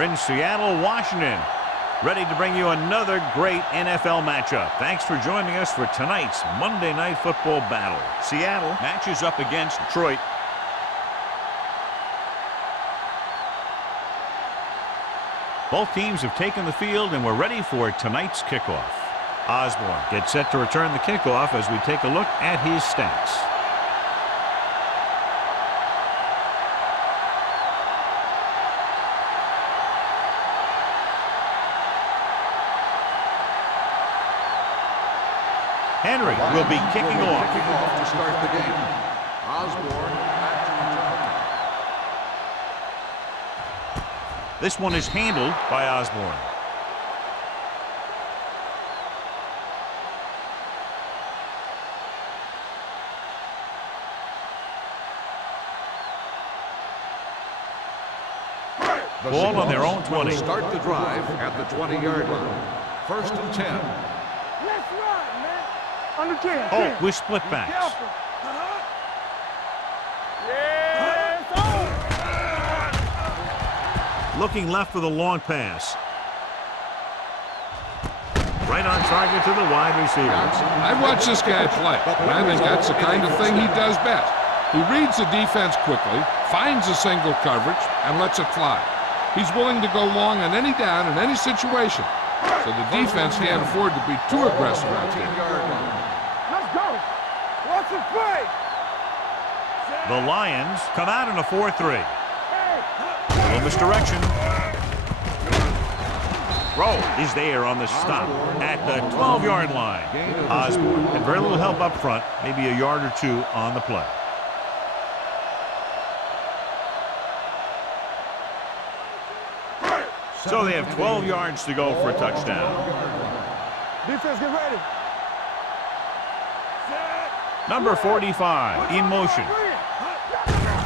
We're in Seattle, Washington, ready to bring you another great NFL matchup. Thanks for joining us for tonight's Monday Night Football battle. Seattle matches up against Detroit. Both teams have taken the field, and we're ready for tonight's kickoff. Osborne gets set to return the kickoff as we take a look at his stats. Henry will be kicking off. To start the game. Osborne back to return. This one is handled by Osborne. Ball on their own 20. Start the drive at the 20-yard line. 1st and 10. Let's run, man. Under 10. Oh, we split backs. Looking left for the long pass. Right on target to the wide receiver. I've watched this guy play, and I think that's the kind of thing he does best. He reads the defense quickly, finds a single coverage, and lets it fly. He's willing to go long on any down in any situation, so the defense can't afford to be too aggressive out there. Let's go. Watch the play. The Lions come out in a 4-3. Little misdirection. Throw is there on the stop at the 12-yard line. Osborne had very little help up front, maybe a yard or two on the play. So they have 12 yards to go for a touchdown. Defense, get ready. Number 45 in motion.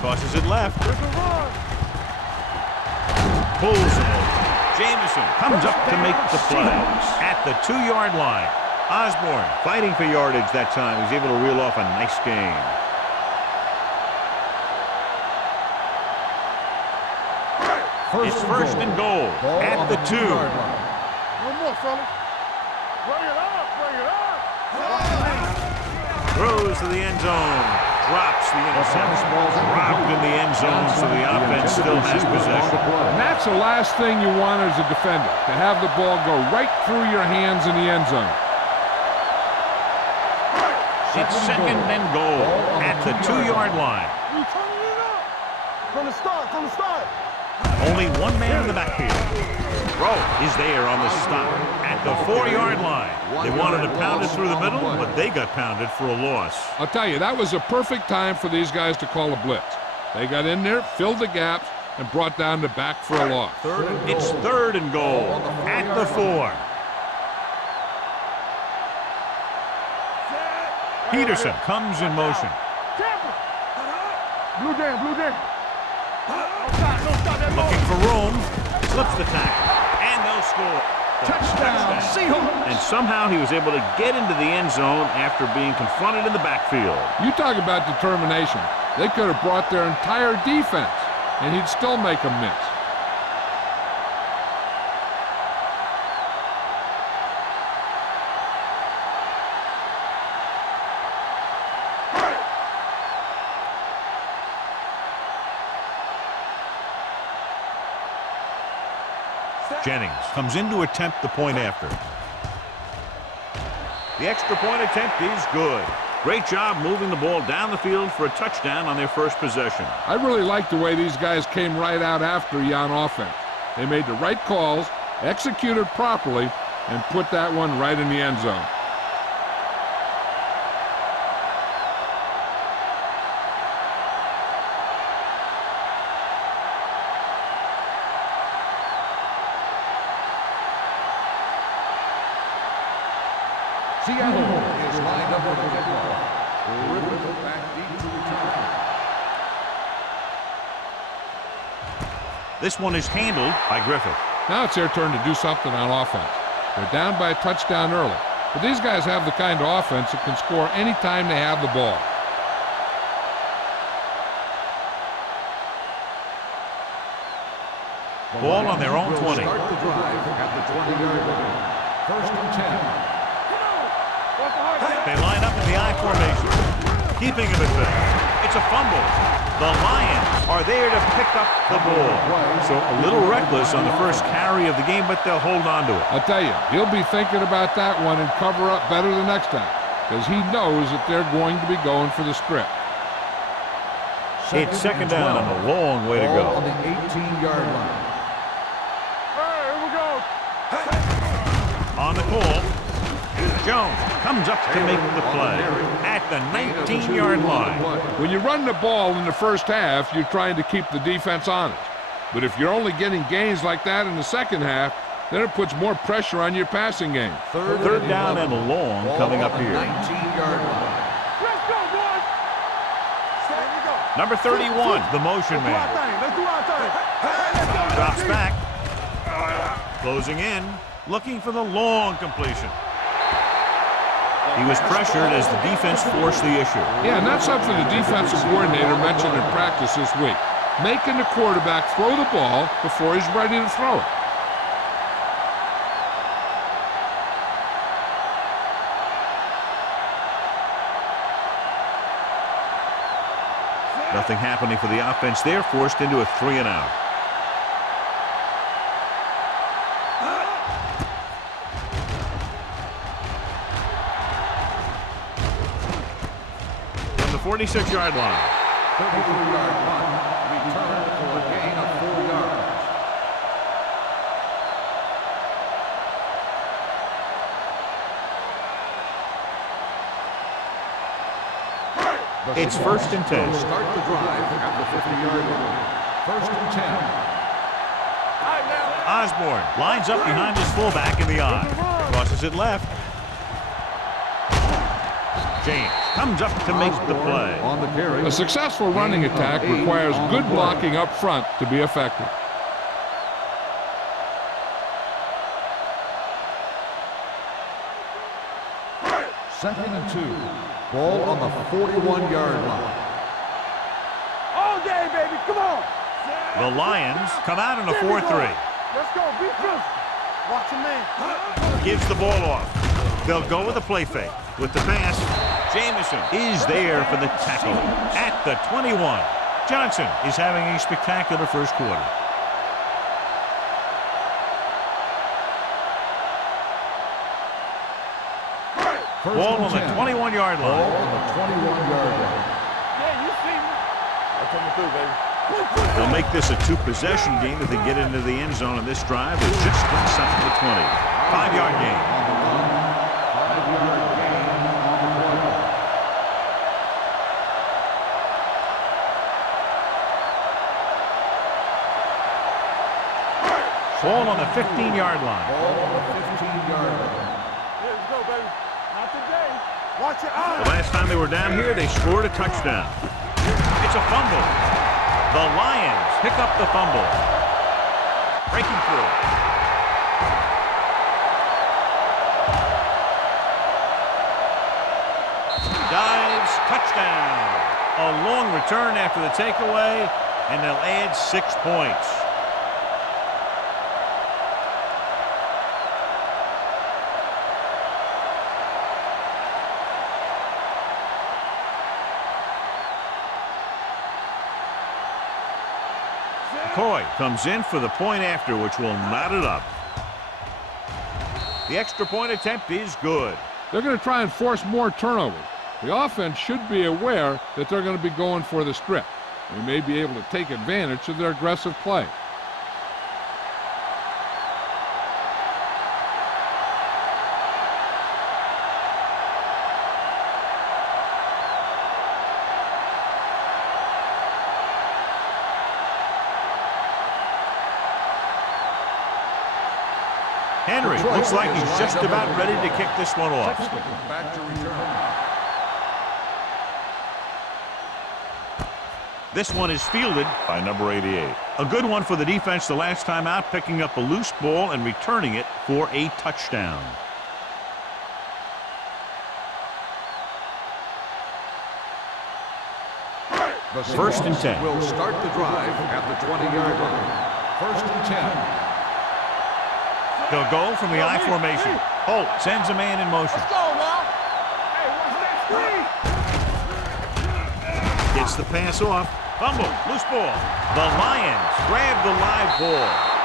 Tosses it left. Pulls it. Jamison comes up to make the play at the 2-yard line. Osborne fighting for yardage that time. He's able to reel off a nice gain. It's 1st and goal at the 2. One more, fellas. Bring it up, bring it up. Throws to the end zone. Drops the interception. Dropped in the end zone, so the offense still has possession. And that's the last thing you want as a defender, to have the ball go right through your hands in the end zone. It's 2nd and goal at the 2-yard line. We turning it up. From the start, from the start. Only one man in the backfield. Throw is there on the stop at the 4-yard line. They wanted to pound it through the middle, but they got pounded for a loss. I'll tell you, that was a perfect time for these guys to call a blitz. They got in there, filled the gaps, and brought down the back for a loss. It's 3rd and goal at the 4. Peterson comes in motion. Blue down, blue down. Looking for room. Slips the tackle. And they'll score. Touchdown, Seahawks. And somehow he was able to get into the end zone after being confronted in the backfield. You talk about determination. They could have brought their entire defense, and he'd still make them miss. Jennings comes in to attempt the point after. The extra point attempt is good. Great job moving the ball down the field for a touchdown on their first possession. I really like the way these guys came right out after you on offense. They made the right calls, executed properly, and put that one right in the end zone. Seattle is lined up for the kickoff. Griffith back deep to return. This one is handled by Griffith. Now it's their turn to do something on offense. They're down by a touchdown early, but these guys have the kind of offense that can score anytime they have the ball. Ball on their own 20. Start the drive at the 20-yard line. First and 10. They line up in the I formation. Keeping him at bay. It's a fumble. The Lions are there to pick up the ball. So a little reckless on the first carry of the game, but they'll hold on to it. I'll tell you, he'll be thinking about that one and cover up better the next time, because he knows that they're going to be going for the strip. It's second down and a long way to Ball on go. the 18-yard line. Hey, here we go. On the call, Jones comes up to make the play at the 19-yard line. When you run the ball in the first half, you're trying to keep the defense honest. But if you're only getting gains like that in the second half, then it puts more pressure on your passing game. Third down and long coming up here. 19-yard line. Let's go, boys. Here we go. Number 31, the motion Let's do our man. thing. Let's do our thing. Hey, let's go. Drops back. Closing in. Looking for the long completion. He was pressured as the defense forced the issue. Yeah, and that's something the defensive coordinator mentioned in practice this week. Making the quarterback throw the ball before he's ready to throw it. Nothing happening for the offense there, forced into a 3-and-out. From the 46-yard line. 33-yard punt. Return for a gain of 4 yards. It's first and 10. Will start the drive at the 50-yard line. First and 10. Osborne lines up behind his fullback in the I. Crosses it left. James comes up to make the play. On the carry. A successful running attack requires good blocking up front to be effective. Second and 2. Ball on the 41-yard line. All day, baby. Come on. The Lions come out in a 4-3. Let's go. Be close. Watch your man. Gives the ball off. They'll go with a play fake. With the pass, Jamison is there for the tackle at the 21. Johnson is having a spectacular first quarter. Ball on the 21-yard Ball line. on the 21-yard line. Yeah, you see me. That's coming through, baby. They'll make this a two-possession game if they get into the end zone on this drive. They're just inside the 20. 5-yard gain. On the run. 5-yard gain on the play. Ball on the 15-yard line. Ball on the 15-yard line. Yeah, let's go, baby. Not today. Watch your The eyes. last time they were down here, they scored a touchdown. It's a fumble. The Lions pick up the fumble. Breaking through. Dives, touchdown. A long return after the takeaway, and they'll add 6 points. McCoy comes in for the point after, which will knot it up. The extra point attempt is good. They're going to try and force more turnovers. The offense should be aware that they're going to be going for the strip. They may be able to take advantage of their aggressive play. Henry looks like he's just about ready to kick this one off. Back to return. This one is fielded by number 88. A good one for the defense the last time out, picking up a loose ball and returning it for a touchdown. The First and 10. Will start the drive at the 20-yard line. First and 10. They'll go from the I formation. Holt sends a man in motion. Let's go now. Hey, watch that screen. Gets the pass off. Fumble. Loose ball. The Lions grab the live ball.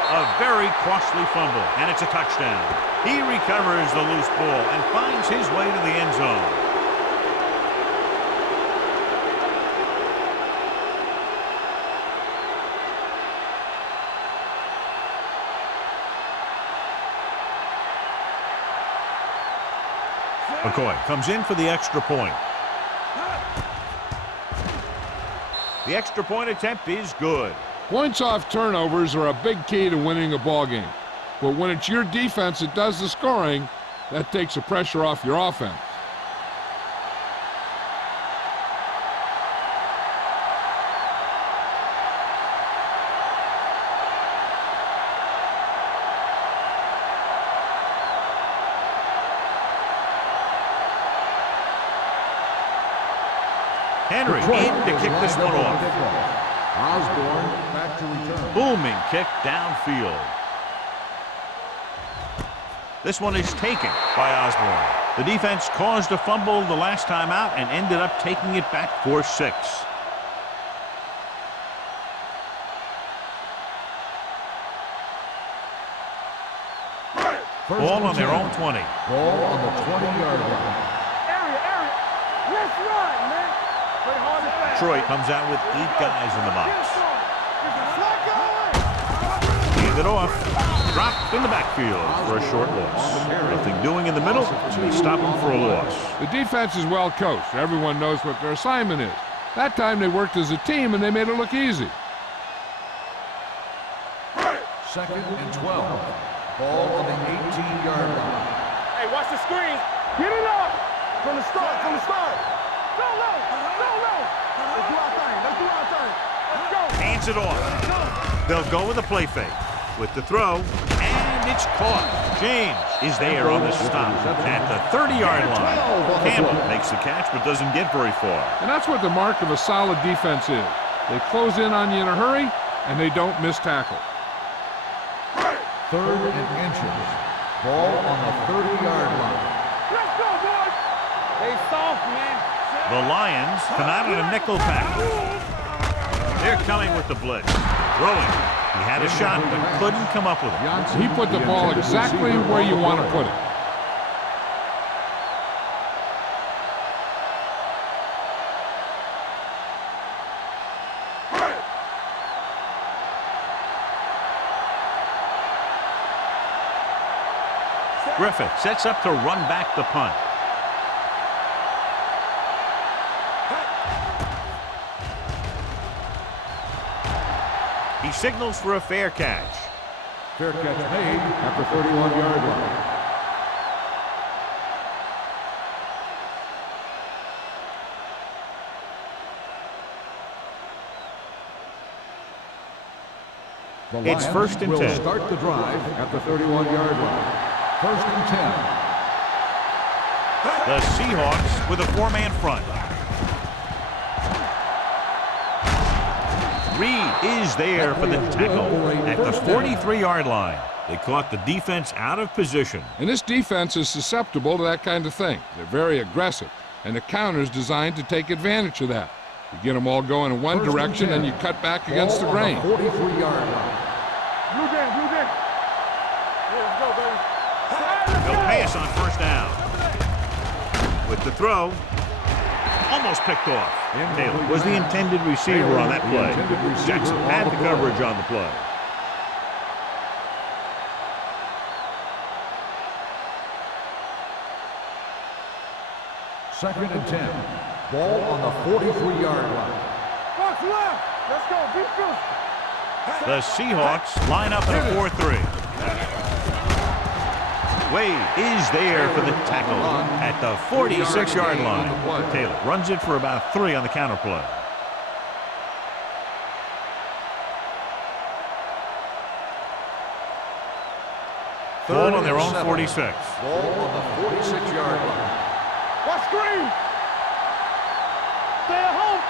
A very costly fumble, and it's a touchdown. He recovers the loose ball and finds his way to the end zone. McCoy comes in for the extra point. The extra point attempt is good. Points off turnovers are a big key to winning a ball game. But when it's your defense that does the scoring, that takes the pressure off your offense. Henry in to kick this one off. Osborne back to return. Booming kick downfield. This one is taken by Osborne. The defense caused a fumble the last time out and ended up taking it back for 6. Ball on their own 20. Ball on the 20-yard line. Area. Let's run, man. Play hard and fast. Detroit comes out with 8 guys in the box. Hand it off. Dropped in the backfield for a short loss. Nothing doing in the middle, so they stop him for a loss. The defense is well coached. Everyone knows what their assignment is. That time they worked as a team and they made it look easy. Second and 12. Ball on the 18-yard line. Hey, watch the screen. Get it up. From the start. Go low. Let's do our thing. Let's go. Hands it off. They'll go with a play fake. With the throw, and it's caught. James is there on the stop at the 30-yard line. Campbell makes the catch but doesn't get very far. And that's what the mark of a solid defense is. They close in on you in a hurry, and they don't miss tackle. Third and inches. Ball on the 30-yard line. Let's go, boys. They soft, man. The Lions come out in a nickel package. They're coming with the blitz. Throwing. He had a shot but couldn't come up with it. He put the ball exactly where you want to put it. Griffith sets up to run back the punt. He signals for a fair catch. Fair catch made at the 31-yard line. The It's Lions first and will 10. start the drive at the 31-yard line. First and 10. The Seahawks with a 4-man front. Reed is there for the tackle at the 43-yard line. They caught the defense out of position. And this defense is susceptible to that kind of thing. They're very aggressive, and the counter's designed to take advantage of that. You get them all going in one direction, and you cut back against the grain. 43-yard line. Blue game. Let's go, baby. They'll pass on first down. With the throw, almost picked off. Taylor was the intended receiver on that play. Jackson had the coverage on the play. Second and 10. Ball on the 43-yard line. Box left. Let's go. Defense. The Seahawks line up in a 4-3. Wade is there for the tackle at the 46-yard line. Taylor runs it for about 3 on the counter play. Ball on their own 46. Ball on the 46-yard line. Watch screen. Stay at home.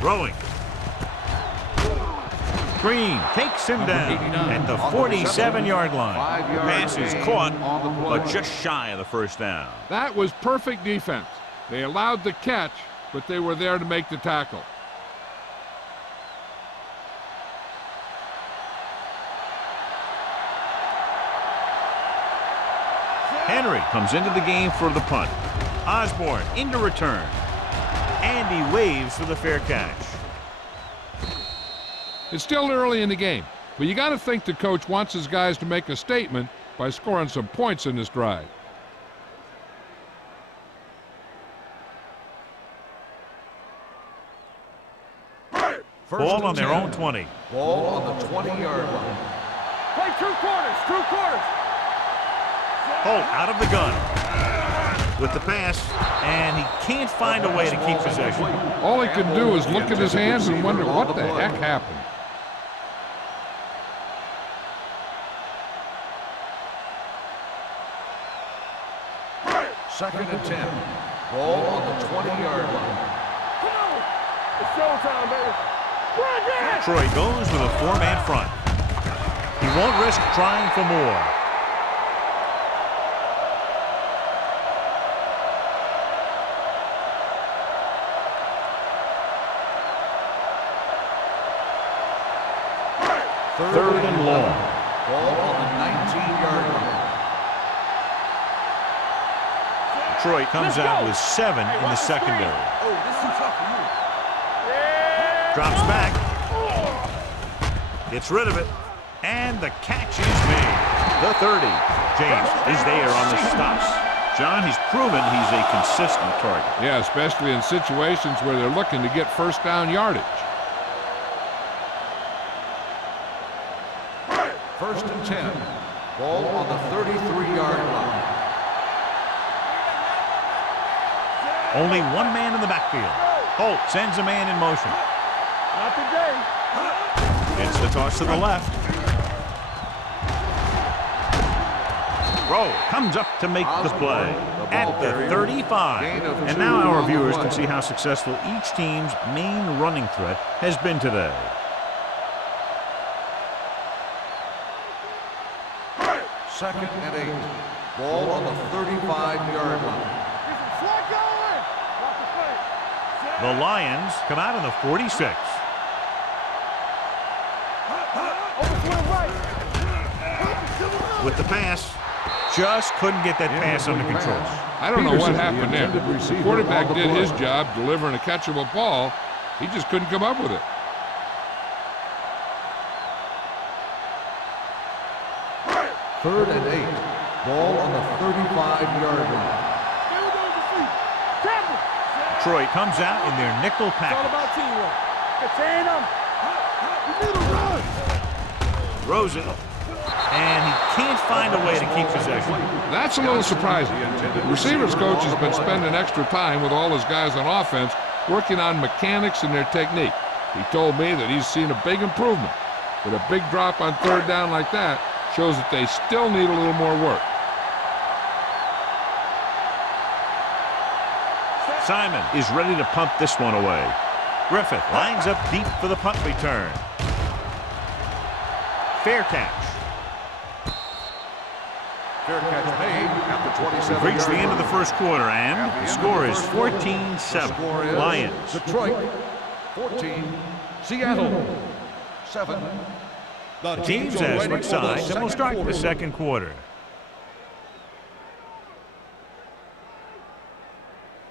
Throwing. screen takes him down at the 47-yard line. Pass is caught, but just shy of the first down. That was perfect defense. They allowed the catch, but they were there to make the tackle. Henry comes into the game for the punt. Osborne into return. And he waves for the fair catch. It's still early in the game, but you got to think the coach wants his guys to make a statement by scoring some points in this drive. Ball on their own 20. Ball on the 20-yard line. Play two quarters. Holt out of the gun with the pass, and he can't find a way to keep possession. All he can do is look at his hands and wonder what the heck happened. Second and 10. Ball on the 20-yard line. Come on. It's showtime, baby. Troy goes with a four-man front. He won't risk trying for more. Third and long. Ball on the 19-yard line. Detroit comes out with 7 in the secondary. Oh, this is tough for you. Drops back. Gets rid of it. And the catch is made. The 30. James is there on the stops. John, he's proven he's a consistent target. Yeah, especially in situations where they're looking to get first down yardage. First and 10. Ball on the 33-yard line. Only one man in the backfield. Holt sends a man in motion. Not today. It's the toss to the left. Rowe comes up to make the play at the 35. And now our viewers can see how successful each team's main running threat has been today. Second and 8. Ball on the 35-yard line. The Lions come out on the 46. With the pass, just couldn't get that pass under control. I don't know what happened there. The quarterback did his job delivering a catchable ball. He just couldn't come up with it. Third and 8. Ball on the 35-yard line. Detroit comes out in their nickel It's all package. about teamwork. Contain them. You need to run. Throws it, and he can't find a way to keep possession. That's a little surprising. The receivers coach has been spending extra time with all his guys on offense working on mechanics and their technique. He told me that he's seen a big improvement. But a big drop on third down like that shows that they still need a little more work. Simon is ready to punt this one away. Griffith lines up deep for the punt return. Fair catch. Fair catch made at the 27-yard line. Reached the end of the first quarter, and the score is 14-7. Lions. Detroit 14. Seattle 7. The teams as switch sides, and we'll start the second quarter.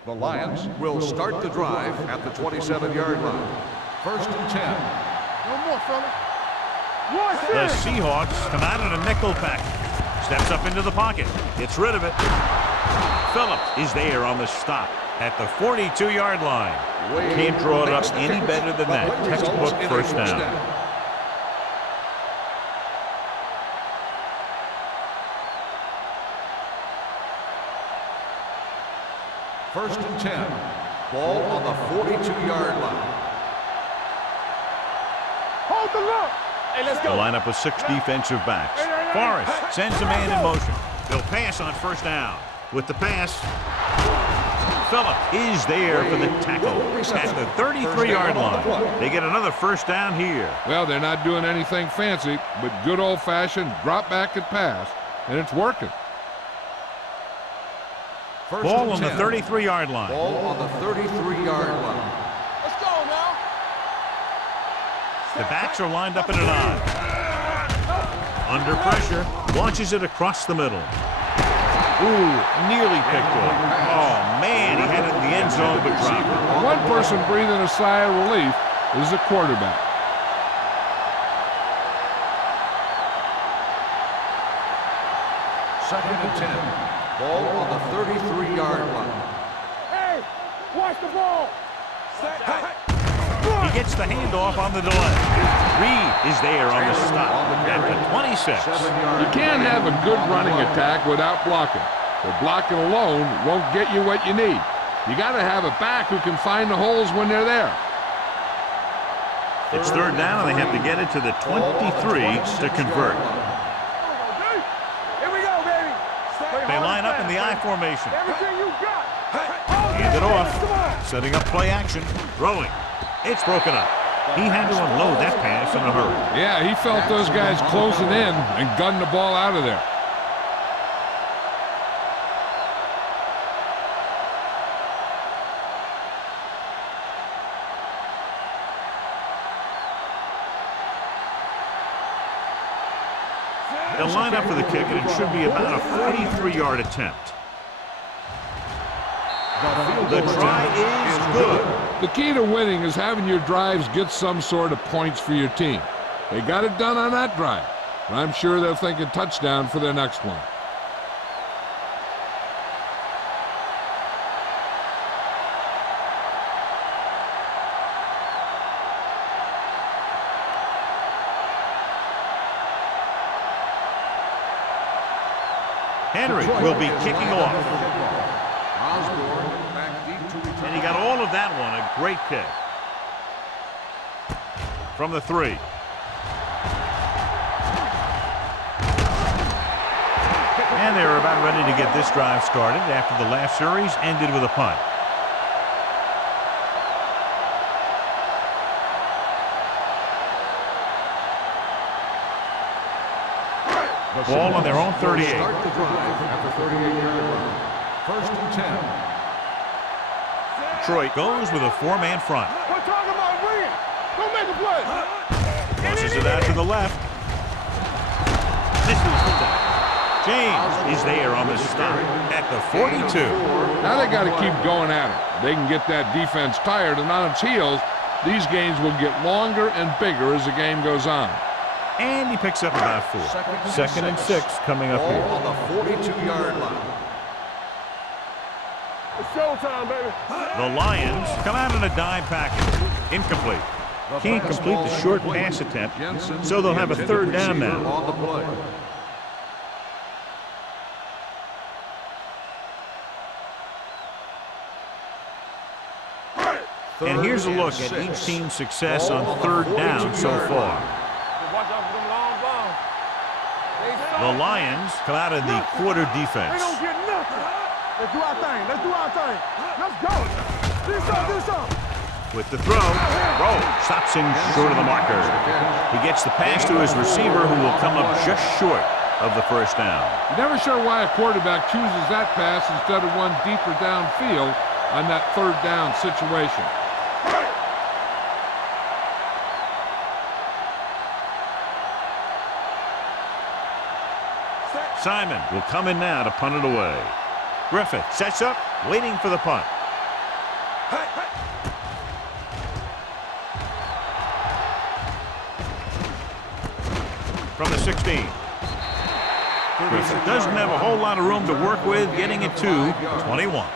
The Lions will start the drive at the 27-yard line. First and 10. No more, fella. The Seahawks come out in a nickel pack. Steps up into the pocket. Gets rid of it. Phillips is there on the stop at the 42-yard line. Can't draw it up any better than that. Textbook first down. First and 10. Ball on the 42-yard line. Hold the look. Hey, let's The go. lineup of 6 defensive backs. Forrest sends a man in motion. They'll pass on first down. With the pass, Phillips is there for the tackle at the 33-yard line. They get another first down here. Well, they're not doing anything fancy, but good old-fashioned drop back and pass, and it's working. Ball on the 33-yard line. Ball on the 33-yard line. Let's go now. The backs are lined up in an I. Under pressure, launches it across the middle. Ooh, nearly picked off. Oh, man, he had it in the end zone, but dropped it. One person breathing a sigh of relief is the quarterback. Second and 10. Ball on the 33-yard line. Hey, watch the ball. He gets the handoff on the delay. Reed is there on the stop at the 26. You can't have a good running attack without blocking. But blocking alone won't get you what you need. You got to have a back who can find the holes when they're there. It's third down, and they have to get it to the 23 to convert. Here we go, baby. They line up in the I formation. Everything you got. Hand it off. Setting up play action. Throwing. It's broken up. He had to unload that pass in a hurry. Yeah, he felt those guys closing in and gunned the ball out of there. They'll line up for the kick, and it should be about a 43-yard attempt. The try is good. The key to winning is having your drives get some sort of points for your team. They got it done on that drive, and I'm sure they'll think a touchdown for their next one. Henry will be kicking off. And he got all of that one. A great kick. From the 3. And they're about ready to get this drive started after the last series ended with a punt. Ball on their own 38. Start the drive at the 38-yard line. First and 10. Detroit goes with a 4-man front. We're talking about win. Go make a play. Tosses it out to the left. Misses the tackle. James is there on the stop at the 42. Now they got to keep going at it. They can get that defense tired, and on its heels, these games will get longer and bigger as the game goes on. And he picks up about 4. Second and 6 coming up here. Ball on the 42-yard line. It's showtime, baby. The Lions come out in a dime package. Incomplete. Can't complete the short pass attempt, so they'll have a third down now. On the play. And here's a look at each team's success on third down so far. Watch out for them long balls. The Lions come out in the quarter They defense. don't get nothing. Let's do our thing. Let's do our thing. Let's go. Do something. Do something. With the throw, stops him short of the marker. He gets the pass to his receiver, who will come up just short of the first down. You're never sure why a quarterback chooses that pass instead of one deeper downfield on that third down situation. Simon will come in now to punt it away. Griffith sets up, waiting for the punt. From the 16. Griffith doesn't have a whole lot of room to work with, getting it to 21.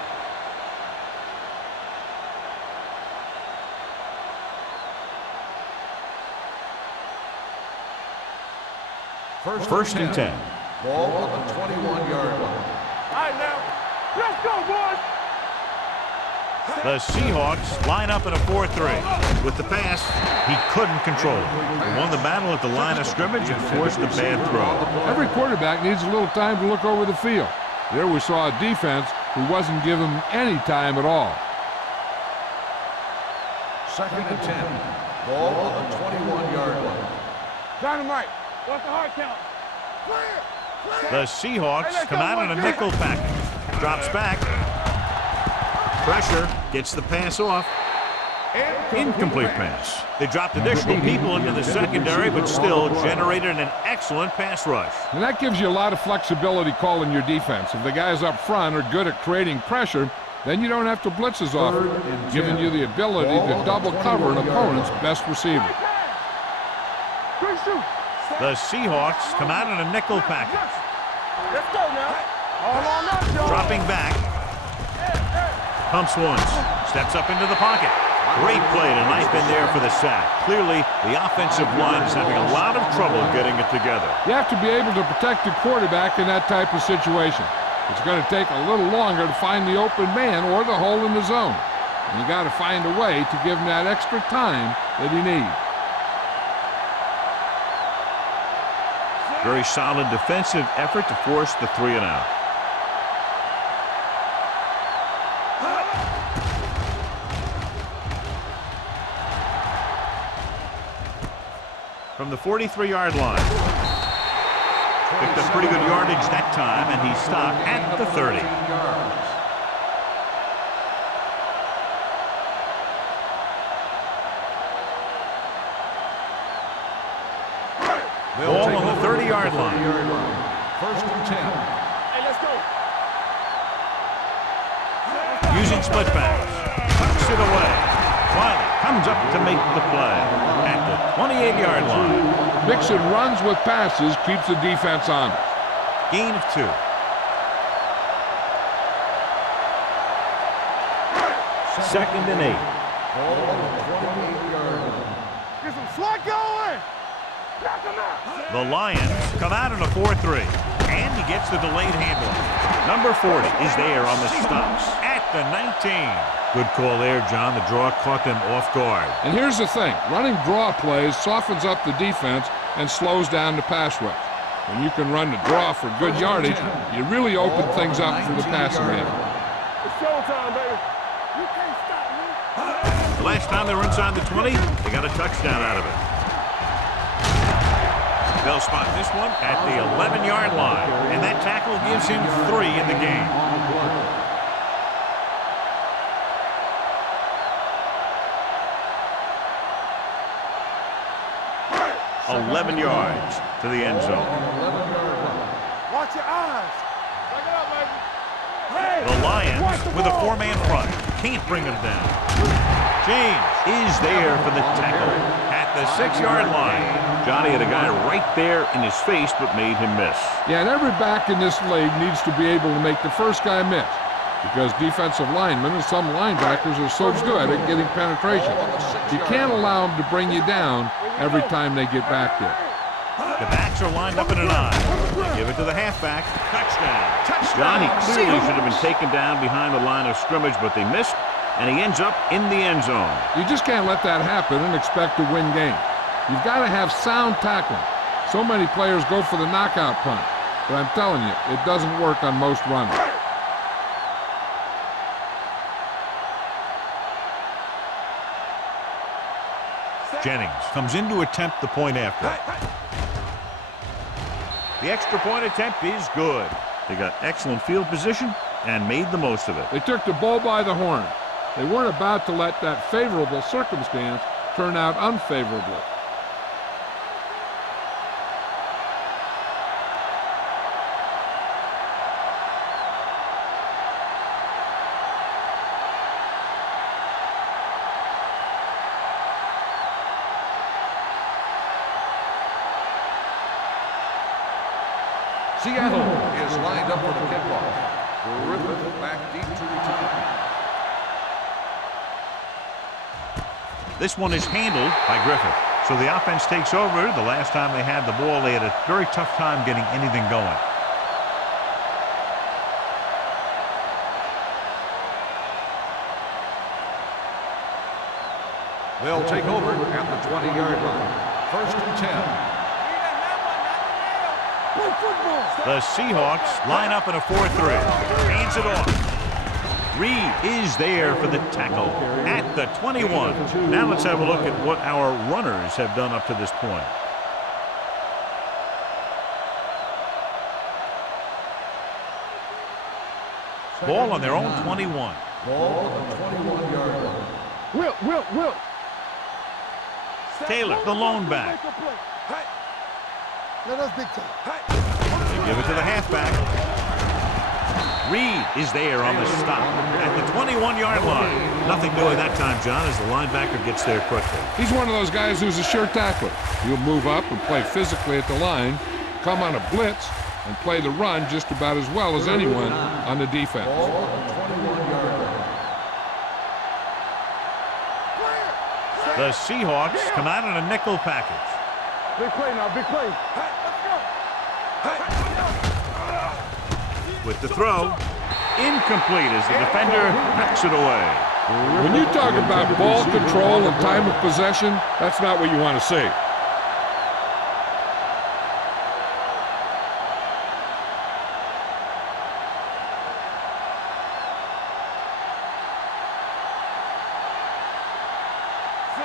First and 10. Ball on the 21-yard line. All right, now. Let's go, boys. The Seahawks line up in a 4-3. With the pass, he couldn't control it. He won the battle at the line of scrimmage and forced a bad throw. Every quarterback needs a little time to look over the field. There we saw a defense who wasn't given any time at all. 2nd and 10. Ball on the 21-yard line. Dynamite. What's the hard count? The Seahawks come out in a nickel package. Drops back. Pressure. Gets the pass off. Incomplete pass. They dropped additional people into the secondary, but still generated an excellent pass rush. And that gives you a lot of flexibility calling your defense. If the guys up front are good at creating pressure, then you don't have to blitz as often, giving you the ability to double cover an opponent's best receiver. The Seahawks come out in a nickel package. Let's go now. All on up, Joe. Dropping back. Pumps once. Steps up into the pocket. Great play tonight in there for the sack. Clearly, the offensive line is having a lot of trouble getting it together. You have to be able to protect your quarterback in that type of situation. It's going to take a little longer to find the open man or the hole in the zone. And you got to find a way to give him that extra time that he needs. Very solid defensive effort to force the 3 and out. From the 43-yard line. Picked up pretty good yardage that time, and he stopped at the 30. Ball on the 30-yard line. 1st and 10. Hey, let's go. Using split backs. Tucks it away. Wiley comes up to make the play at the 28-yard line. Mixon runs with passes, keeps the defense honest. Gain of 2. Second and 8. Ball on the 28-yard line. Get some slot going. Knock him out. The Lions come out in a 4-3. And he gets the delayed handoff. Number 40 is there on the stops at the 19. Good call there, John. The draw caught them off guard. And here's the thing. Running draw plays softens up the defense and slows down the pass rush. When you can run the draw for good yardage, you really open things up for the passing game. It's showtime, baby. You can't stop me. The last time they were inside the 20, they got a touchdown out of it. They'll spot this one at the 11-yard line, and that tackle gives him 3 in the game. 11 yards to the end zone. Watch your eyes. Check it out, baby. Hey, The Lions with a 4-man front. Can't bring him down. James is there for the tackle at the 6-yard line. Johnny had a guy right there in his face, but made him miss. Yeah, and every back in this league needs to be able to make the first guy miss, because defensive linemen and some linebackers are so good at getting penetration. You can't allow them to bring you down every time they get back there. The backs are lined up in an eye. They give it to the halfback. Touchdown. Johnny clearly should have been taken down behind the line of scrimmage, but they missed, and he ends up in the end zone. You just can't let that happen and expect to win games. You've got to have sound tackling. So many players go for the knockout punch, but I'm telling you, it doesn't work on most runners. Jennings comes in to attempt the point after. The extra point attempt is good. They got excellent field position and made the most of it. They took the bull by the horn. They weren't about to let that favorable circumstance turn out unfavorably. Seattle is lined up for the kickoff. Griffith back deep to return. This one is handled by Griffith. So the offense takes over. The last time they had the ball, they had a very tough time getting anything going. They'll take over at the 20-yard line. 1st and 10. The Seahawks line up in a 4-3. Hands it off. Reed is there for the tackle at the 21. Now let's have a look at what our runners have done up to this point. Ball on their own 21. Ball on the 21-yard line. Will. Taylor, the lone back. Let us big time. They give it to the halfback. Reed is there on the stop at the 21-yard line. Nothing doing that time, John, as the linebacker gets there quickly. He's one of those guys who's a sure tackler. He'll move up and play physically at the line, come on a blitz, and play the run just about as well as anyone on the defense. Ball on the 21-yard line. The Seahawks come out in a nickel package. Big play now, big play. With the throw, incomplete as the defender knocks it away. When you talk about ball control and time of possession, that's not what you want to see.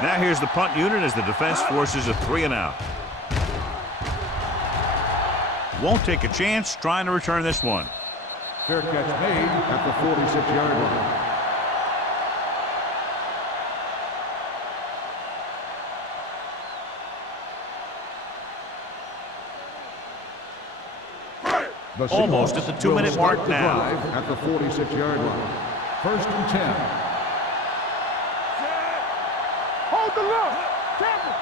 Now here's the punt unit as the defense forces a 3-and-out. Won't take a chance trying to return this one. Fair catch made at the 46-yard line. The Almost at the 2-minute mark will start the now. drive at the 46-yard line. 1st and 10. Hold the look. Tackle.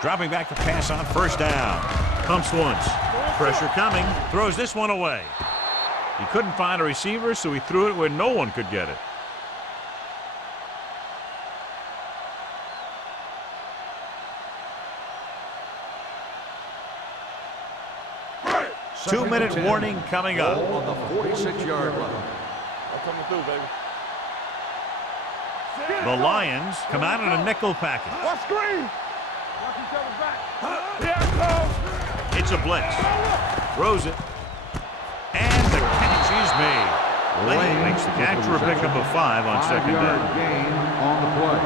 Dropping back to pass on 1st down. Pumps once. Pressure coming. Throws this one away. He couldn't find a receiver, so he threw it where no one could get it. Second and 2-minute 10. warning coming up. Ball on the 46-yard line. I'm coming through, baby. The Lions come out in a nickel package. Watch screen. Watch each other's back. Here it comes. It's a blitz. Throws it. And the catch is made. Lane makes the catch for a pickup of 5 on 2nd down. 5-yard gain on the play.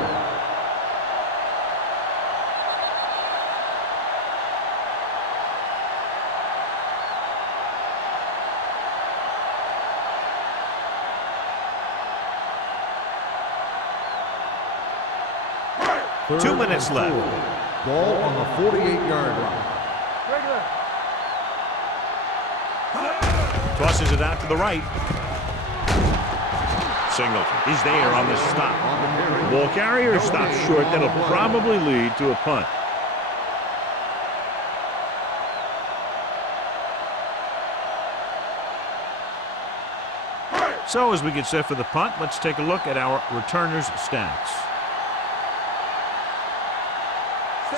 Third 2 minutes and left. 4. Ball on the 48-yard line. Regular. Tosses it out to the right. Singleton is there on the stop. On the carry. Ball carrier No stops gain short. on That'll the play. probably lead to a punt. So as we get set for the punt, let's take a look at our returners' stats.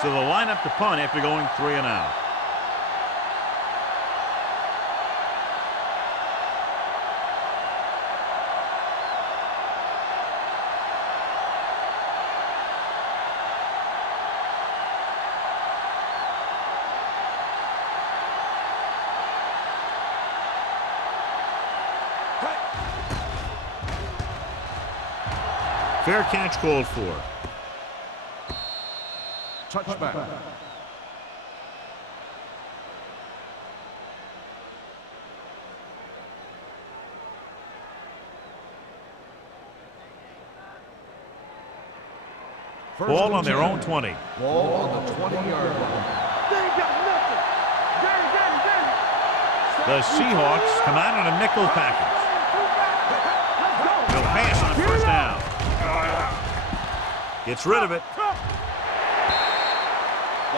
So they'll line up to punt after going 3-and-out. Fair catch called for. Touchback. Ball on their own 20. Ball on the 20-yard line. They ain't got nothing. Danny. The Seahawks come out in a nickel package. They'll pass on 1st down. Gets rid of it.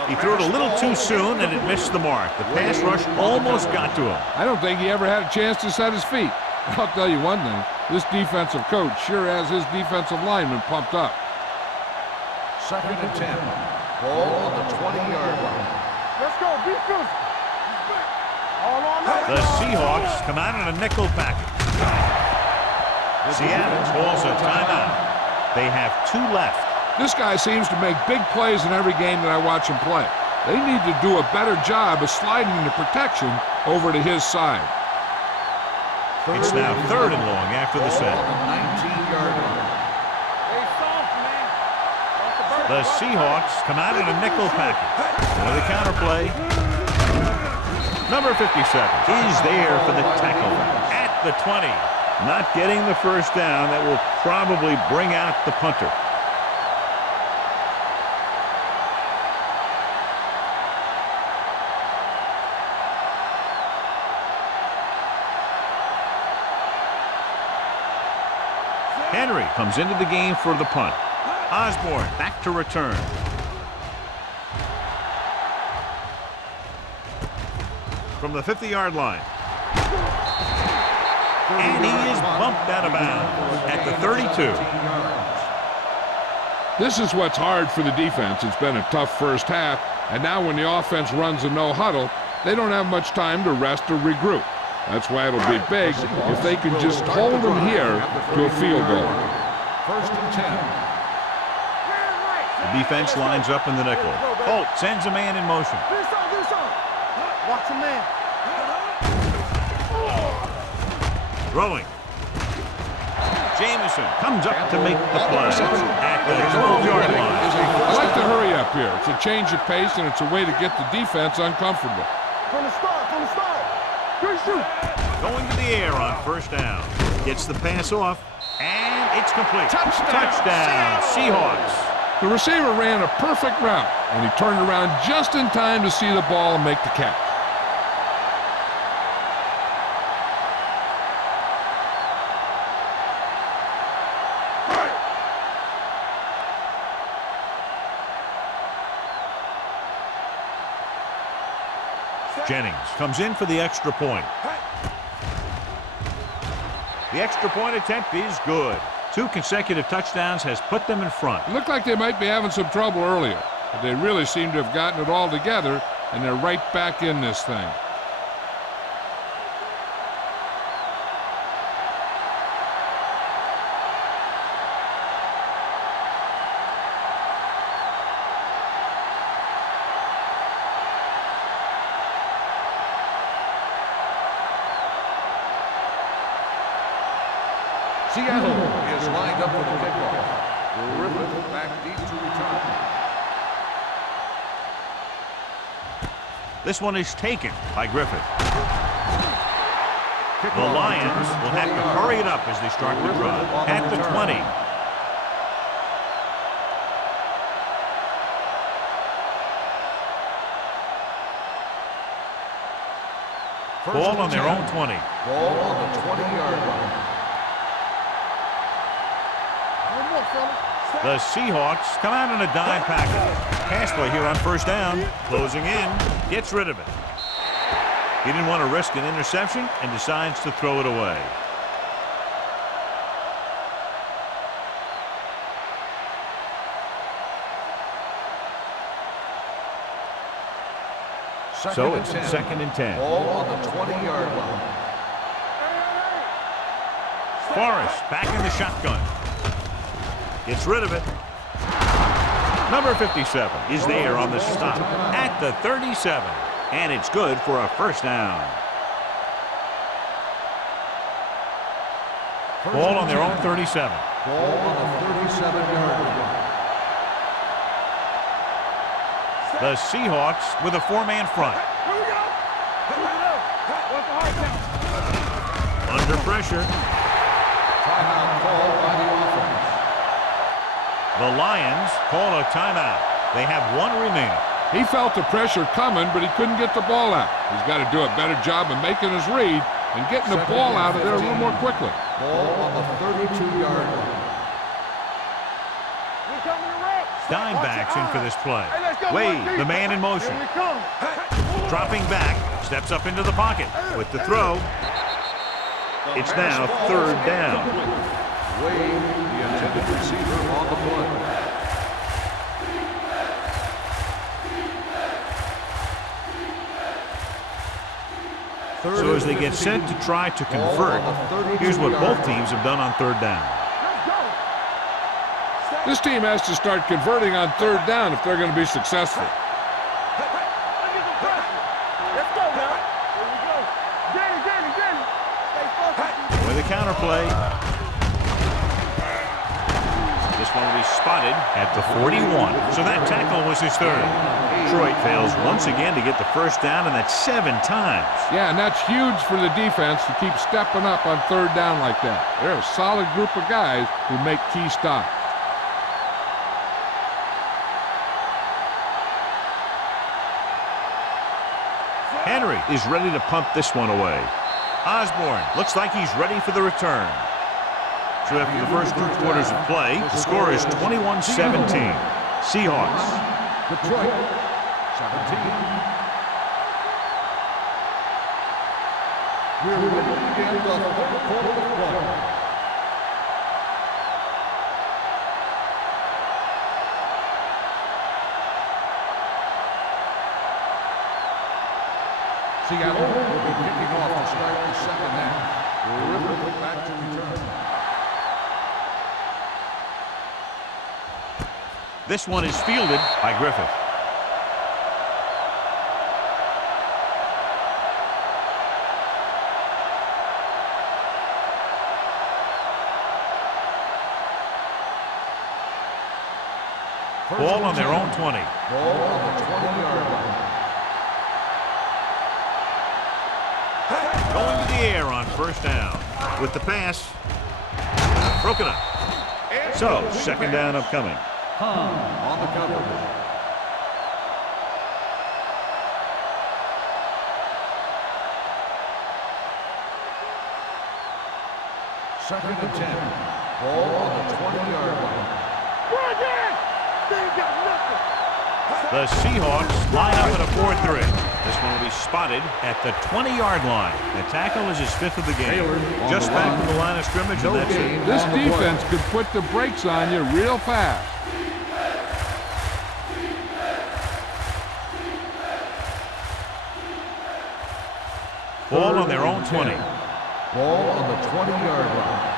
He threw it a little too soon, and it missed the mark. The pass rush almost got to him. I don't think he ever had a chance to set his feet. I'll tell you one thing, this defensive coach sure has his defensive linemen pumped up. 2nd and 10. Ball on the 20-yard line. Let's go. Be physical. All on that. The Seahawks come out in a nickel package. Seattle calls a timeout. They have 2 left. This guy seems to make big plays in every game that I watch him play. They need to do a better job of sliding the protection over to his side. It's now 3rd and long after the set. 19-yard line. Hey, soft, man. Watch The Seahawks come out in a nickel package. With a counter play. Number 57 is there for the tackle at the 20. Not getting the first down. That will probably bring out the punter. Henry comes into the game for the punt. Osborne back to return. From the 50-yard line. And he is bumped out of bounds at the 32. This is what's hard for the defense. It's been a tough first half, and now when the offense runs a no-huddle, they don't have much time to rest or regroup. That's why it'll be big if they can just hold them here to a field goal. 1st and 10. The defense lines up in the nickel. Holt sends a man in motion. Do something. Watch a man. Throwing. Jameson comes up to make the play at the 12-yard line. I like to hurry up here. It's a change of pace, and it's a way to get the defense uncomfortable. From the start. Good shoot. Going to the air on 1st down. Gets the pass off, and it's complete. Touchdown, Seahawks. The receiver ran a perfect route, and he turned around just in time to see the ball and make the catch. Jennings comes in for the extra point. The extra point attempt is good. 2 consecutive touchdowns has put them in front. It looked like they might be having some trouble earlier, but they really seem to have gotten it all together, and they're right back in this thing. Seattle is lined up for the kickoff. Griffith back deep to return. This one is taken by Griffith. The Lions will have to hurry it up as they start to drive at the 20. Ball on their own 20. Ball on the 20-yard line. The Seahawks come out in a dime package. Pass play here on 1st down. Closing in. Gets rid of it. He didn't want to risk an interception and decides to throw it away. So it's 2nd and 10. Ball on the 20-yard line. Forrest back in the shotgun. Gets rid of it. Number 57 is there on the stop at the 37. And it's good for a 1st down. Ball on their own 37. Ball on the 37-yard line. The Seahawks with a 4-man front. Here we go. What's the hard count? Under pressure. Timeout called by the offense. The Lions call a timeout. They have 1 remaining. He felt the pressure coming, but he couldn't get the ball out. He's got to do a better job of making his read and getting the ball out of there a little more quickly. Ball on the 32-yard line. We coming to wreck. Dime backs in for this play. Hey, let's go. Wade, the man in motion. Here we come. Dropping back, steps up into the pocket with the throw. It's now 3rd down. Wade, the intended receiver on the play. So as they get set to try to convert, here's what both teams have done on 3rd down. This team has to start converting on 3rd down if they're going to be successful. Let's go, man. Here we go. Get it. Stay focused. with a counter play. This one will be spotted at the 41. So that tackle was his third. Detroit fails once again to get the first down, and that's 7 times. Yeah, and that's huge for the defense to keep stepping up on third down like that. They're a solid group of guys who make key stops. Henry is ready to punt this one away. Osborne looks like he's ready for the return. So after the first 2 quarters of play, the score is 21-17. Seahawks. Detroit, 17. We're ready to begin the third quarter of play. Seattle will be kicking off to start the second half. We're back to return. This one is fielded by Griffith. Ball on their own 20. Ball on the 20-yard line. Going to the air on first down. With the pass. Broken up. So, second down upcoming. On the coverage. Second and 10. Ball on the 20-yard line. The Seahawks line up at a 4-3. This one will be spotted at the 20-yard line. The tackle is his 5th of the game. Just back from the line of scrimmage, and that's it. This defense could put the brakes on you real fast. Ball on their own 20. Ball on the 20-yard line.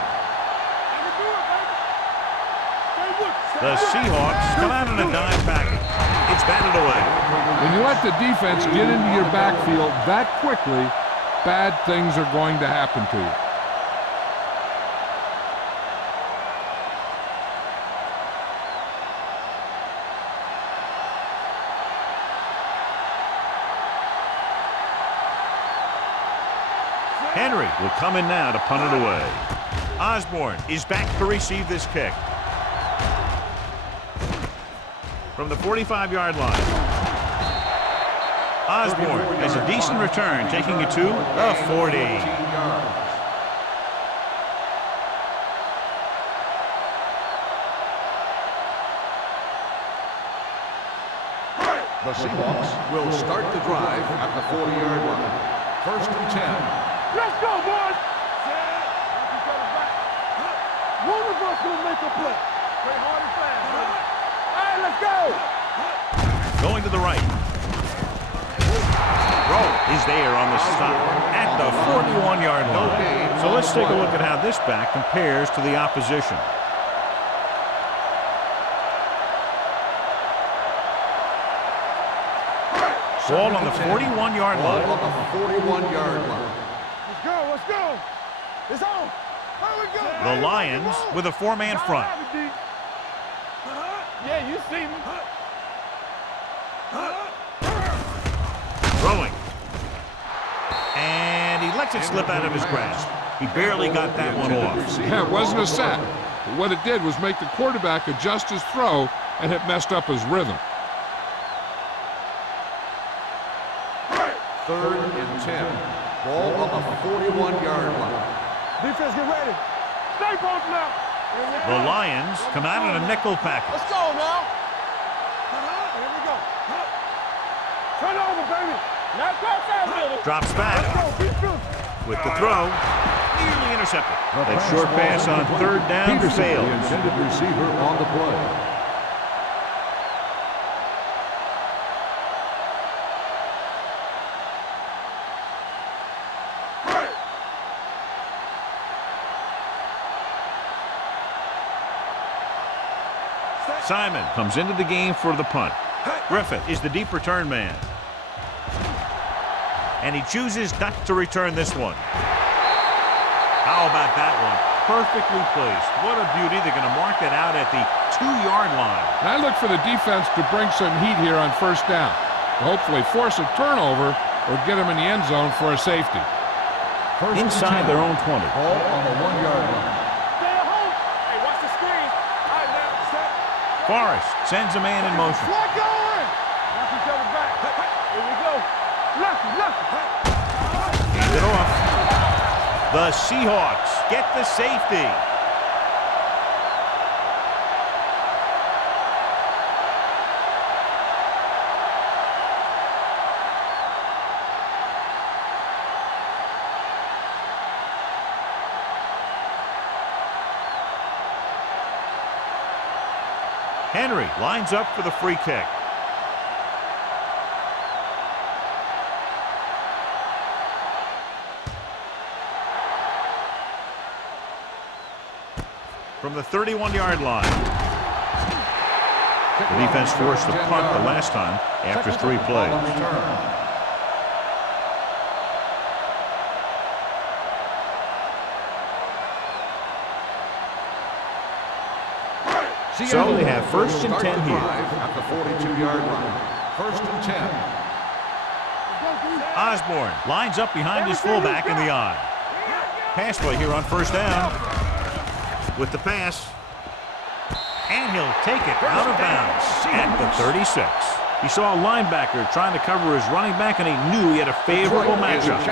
The Seahawks come out in a dime package. It's batted away. When you let the defense get into your backfield that quickly, bad things are going to happen to you. Henry will come in now to punt it away. Osborne is back to receive this kick. From the 45-yard line. Osborne has a decent return, taking it to the 40. The Seahawks will start the drive at the 40-yard line. First and 10. Let's go, boys! One of us will make a play. Play hard and fast. All right, let's go! Going to the right. Rowe is there on the stop at the 41-yard line. So let's take a look at how this back compares to the opposition. Ball on the 41-yard line. Ball on the 41-yard line. Let's go, let's go! It's on! Here we go! The Lions with a 4-man front. Yeah, you see me. Throwing. And he lets it slip out of his grasp. He barely got that one off. Yeah, it wasn't a sack. But what it did was make the quarterback adjust his throw, and it messed up his rhythm. Third and 10. Ball on the 41-yard line. Defense, get ready. Stay close now. The Lions come out in a nickel package. Let's go now. Here we go. Turn over, baby. Now touchdown, Drops back Let's go. Keep shooting. with the throw. Nearly intercepted. That short pass on third down Peterson, fails. the intended receiver on the play. Simon comes into the game for the punt. Griffith is the deep return man. And he chooses not to return this one. How about that one? Perfectly placed. What a beauty. They're going to mark that out at the 2-yard line. And I look for the defense to bring some heat here on first down, to hopefully force a turnover or get them in the end zone for a safety. Inside their own 20. Ball on the 1-yard line. Stay at home. Hey, watch the screen. All right, now, set. Forrest sends a man in motion. Slide going. Watch each other back. Here we go. Left. Hand it off. The Seahawks get the safety. Henry lines up for the free kick. From the 31-yard line. The defense forced a punt the last time after 3 plays. So they have 1st and 10 here. At the 42-yard line. 1st and 10. Osborne lines up behind his fullback in the eye. Pass play here on 1st down. With the pass. And he'll take it out of bounds at the 36. He saw a linebacker trying to cover his running back, and he knew he had a favorable matchup.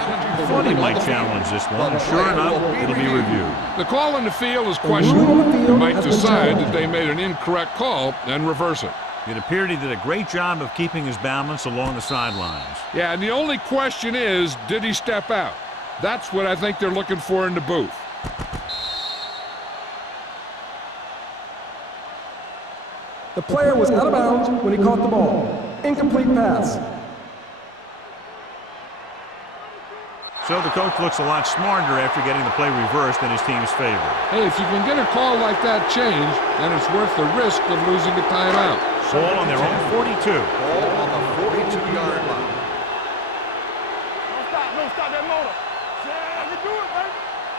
Thought he might challenge this one, and sure enough, it'll be reviewed. The call in the field is questionable. They might decide that they made an incorrect call and reverse it. It appeared he did a great job of keeping his balance along the sidelines. Yeah, and the only question is, did he step out? That's what I think they're looking for in the booth. The player was out of bounds when he caught the ball. Incomplete pass. So the coach looks a lot smarter after getting the play reversed in his team's favor. Hey, if you can get a call like that changed, then it's worth the risk of losing a timeout. Ball on their own 42. Ball on the 42-yard line. Don't stop that motor. Yeah, you do it, man.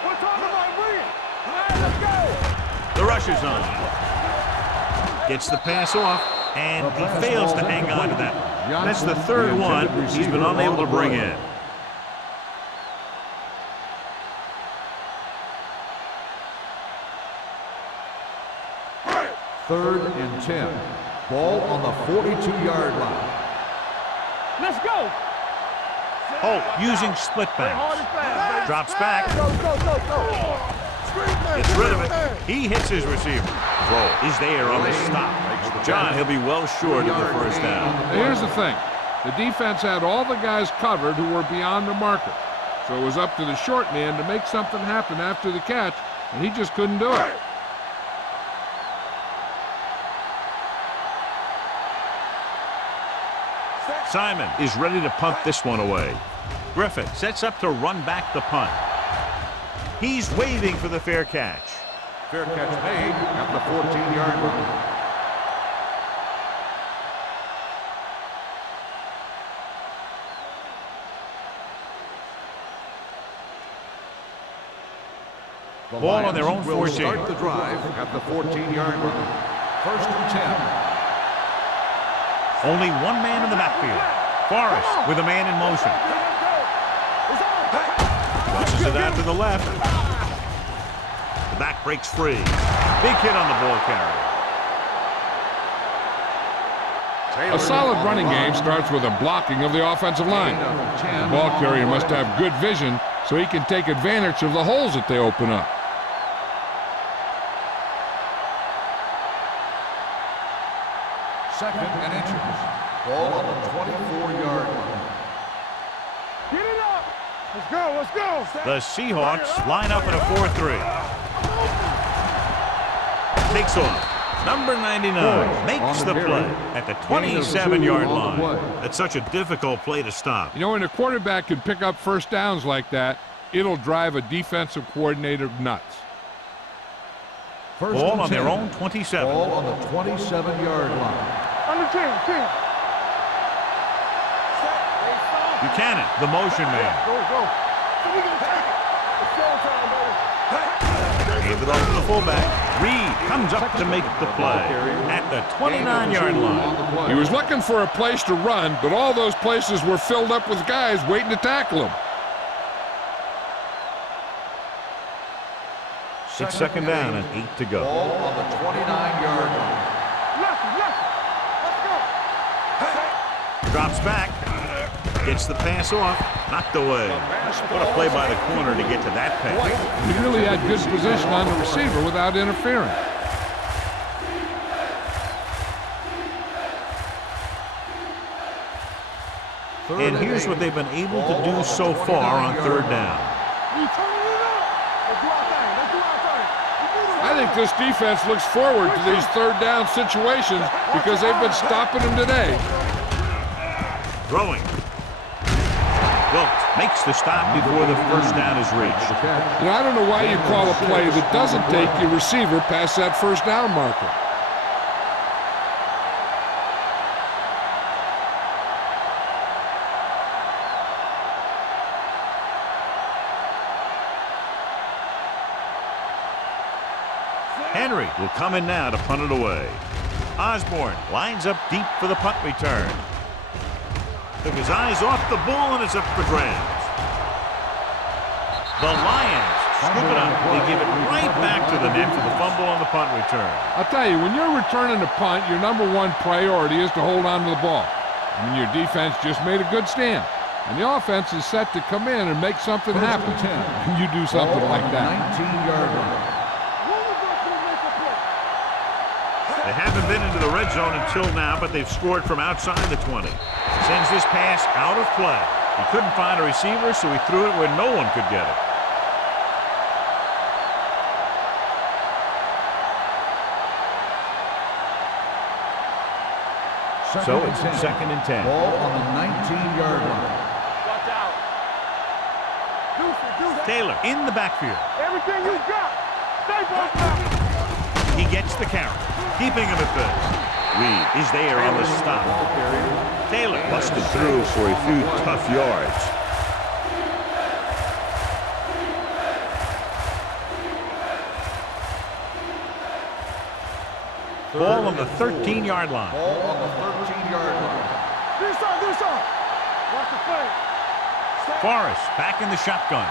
We're talking about bring it. All right, let's go. The rush is on. Gets the pass off, and he fails to hang on to that one. That's the 3rd one he's been unable to bring in. Third and 10. Ball on the 42-yard line. Let's go. Holt using split bounce. Drops back. Go. Gets rid of it. He hits his receiver. Throw is there on the stop. John, he'll be well short of the 1st down. Here's the thing. The defense had all the guys covered who were beyond the marker. So it was up to the short man to make something happen after the catch, and he just couldn't do it. Simon is ready to punt this one away. Griffith sets up to run back the punt. He's waving for the fair catch. Fair catch made at the 14-yard line. Ball on their own 14. Start the drive at the 14-yard line. 1st and 10. Only one man in the backfield. Forrest with a man in motion. Rushes it out to the left. The back breaks free. Big hit on the ball carrier. A solid running game starts with a blocking of the offensive line. The ball carrier must have good vision so he can take advantage of the holes that they open up. Second and inches. Ball on the 24-yard line. Get it up. Let's go. The Seahawks line up in a 4-3. Takes off. Number 99 makes the play at the 27-yard line. That's such a difficult play to stop. You know, when a quarterback can pick up 1st downs like that, it'll drive a defensive coordinator nuts. Ball on their own 27. Ball on the 27-yard line. On the 10. Buchanan, the motion man. Go. So we can take it. It's showtime, baby. Gave it off to the fullback. Reed comes up to make the play at the 29-yard line. He was looking for a place to run, but all those places were filled up with guys waiting to tackle him. It's second down and 8 to go. Ball on the 29-yard line. Drops back. Gets the pass off. Knocked away. What a play by the corner to get to that pass. He really had good position on the receiver without interfering. And here's what they've been able to do so far on third down. I think this defense looks forward to these third down situations because they've been stopping them today. Throwing. Wilt makes the stop before the first down is reached. You know, I don't know why you call a play that doesn't take your receiver past that first down marker. Henry will come in now to punt it away. Osborne lines up deep for the punt return. Took his eyes off the ball and it's up for grabs. The Lions scoop it up. They give it right back to the net for the fumble on the punt return. I'll tell you, when you're returning a punt, your #1 priority is to hold on to the ball. I mean, your defense just made a good stand. And the offense is set to come in and make something happen. And you do something like that. 19-yard line. They haven't been into the red zone until now, but they've scored from outside the 20. Sends this pass out of play. He couldn't find a receiver, so he threw it where no one could get it. So it's second and 10. Ball on the 19-yard line. Watch out. Taylor in the backfield. Everything you got. Stay back now. He gets the carry, keeping him at first. Reed is there on the stop. Taylor busted through for a few tough yards. Ball on the 13-yard line. Ball on the 13-yard line. This side. Watch the play. Forrest back in the shotgun.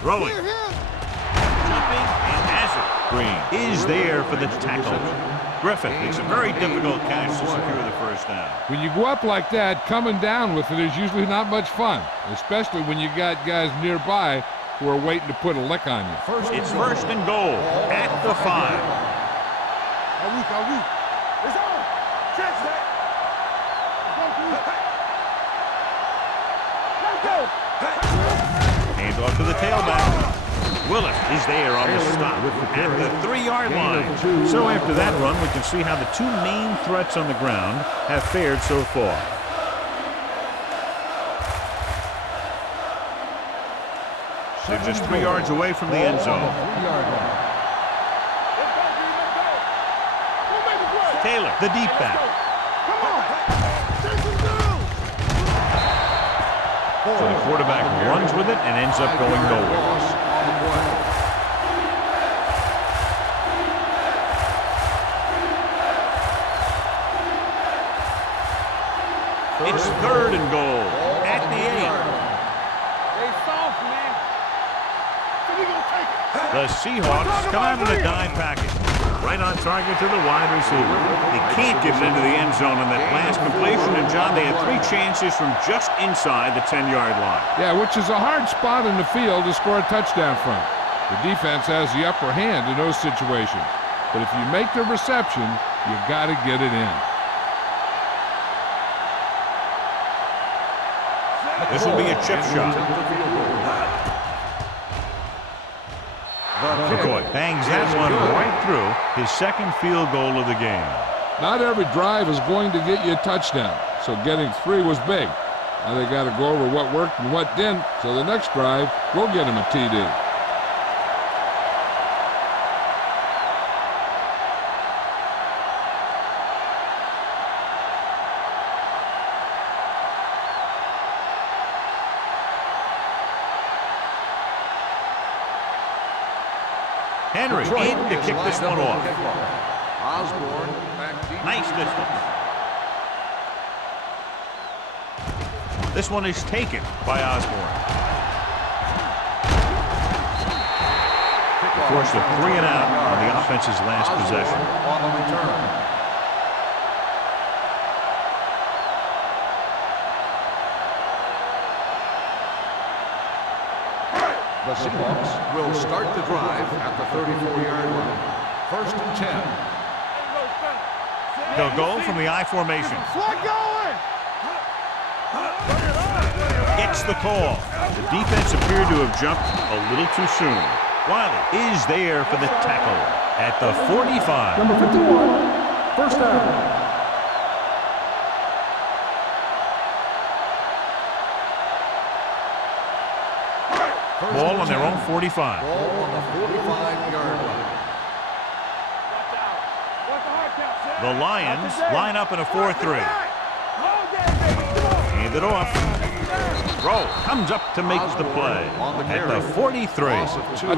Throwing. Jumping and has it. Green is there for the tackle. Griffith makes a very difficult catch to secure the first down. When you go up like that, coming down with it is usually not much fun, especially when you got guys nearby who are waiting to put a lick on you. It's first and goal at the 5. It's on. Catch that. Hands off to the tailback. Willett is there on the stop at the 3-yard line. So after that run, we can see how the two main threats on the ground have fared so far. They're just 3 yards away from the end zone. Taylor, the deep back. So the quarterback runs with it and ends up going nowhere. It's third and goal at the 8. They soft, man. So we gonna take it. The Seahawks come out in a dime package. Right on target to the wide receiver. They can't get it into the end zone on that last completion. And, John, they had 3 chances from just inside the 10-yard line. Yeah, which is a hard spot in the field to score a touchdown from. The defense has the upper hand in those situations. But if you make the reception, you got to get it in. This will be a chip shot. McCoy bangs that one right through his second field goal of the game. Not every drive is going to get you a touchdown, so getting 3 was big. Now they got to go over what worked and what didn't, so the next drive will get him a TD. Henry in to kick this one off. Osborne back deep. Nice distance. This one is taken by Osborne. Forced a 3 and out on the offense's last possession. On the return. The Seahawks will start the drive at the 34-yard line. 1st and 10. They'll go from the I formation. Slide going! Gets the call. The defense appeared to have jumped a little too soon. Wiley is there for the tackle at the 45. Number 51, first down. Ball on their own 45. Ball on the 45-yard line. The Lions line up in a 4-3. Hand it off. Throw comes up to make the play at the 43. I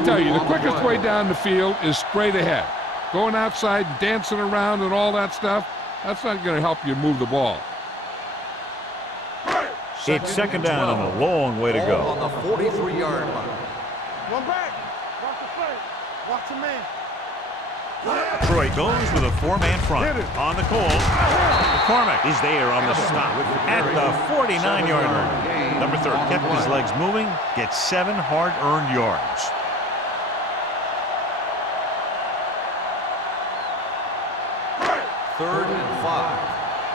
tell you, the quickest way down the field is straight ahead. Going outside, dancing around and all that stuff, that's not going to help you move the ball. It's second down and a long way to Ball go. on the 43-yard line. One back. Watch the play. Watch the man. Troy goes with a 4-man front. On the call, McCormick is there on the stop at the 49-yard line. Number 30 kept his legs moving, gets 7 hard-earned yards. Third and 5.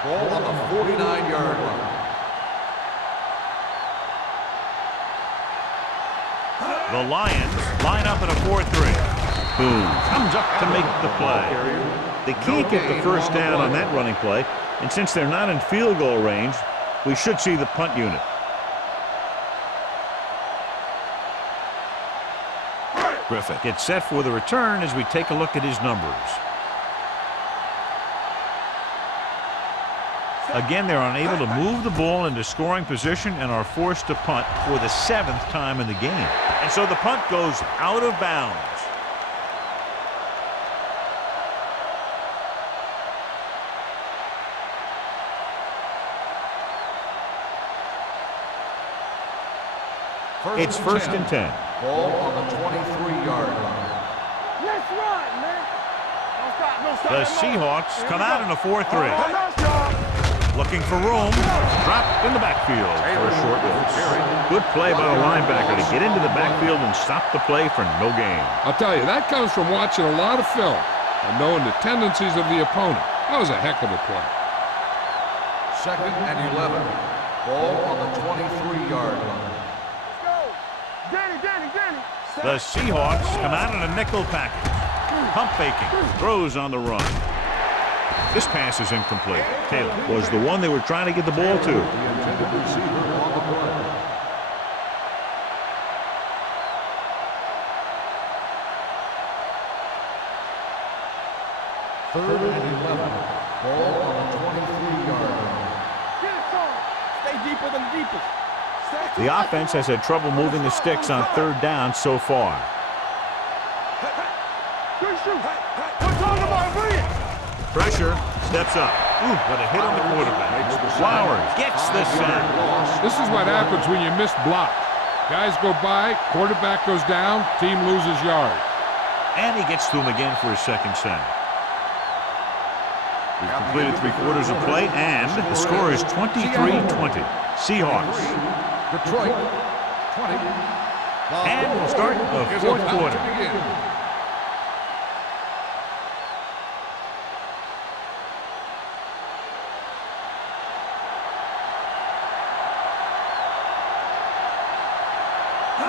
Ball on the 49-yard line. The Lions line up in a 4-3. Boom. Comes up to make the play. They can't get the first down on that running play, and since they're not in field goal range, we should see the punt unit. Griffith gets set for the return as we take a look at his numbers. Again, they're unable to move the ball into scoring position and are forced to punt for the 7th time in the game. And so the punt goes out of bounds. It's 1st and 10. Ball on the 23-yard line. Let's run, man. Don't stop, don't stop. The Seahawks come out in a 4-3. Nice job. Looking for room. Dropped in the backfield for a short loss. Good play by the linebacker to get into the backfield and stop the play for no gain. I'll tell you, that comes from watching a lot of film and knowing the tendencies of the opponent. That was a heck of a play. 2nd and 11. Ball on the 23-yard line. Danny. The Seahawks come out in a nickel package. Pump faking. Throws on the run. This pass is incomplete. Taylor was the one they were trying to get the ball to. The intended receiver on the play. Third and 11. Ball on the 23-yard line. Get it, son. Stay deeper than the deepest. The offense has had trouble moving the sticks on 3rd down so far. Good shoot. We're talking about brilliant. Pressure, steps up. Ooh, what a hit on the quarterback. Flowers gets the sack. This is what happens when you miss block. Guys go by, quarterback goes down, team loses yard. And he gets to him again for his 2nd sack. We've completed 3/4 of play, and the score is 23-20. Seahawks. Detroit, 20. And we'll start the 4th quarter.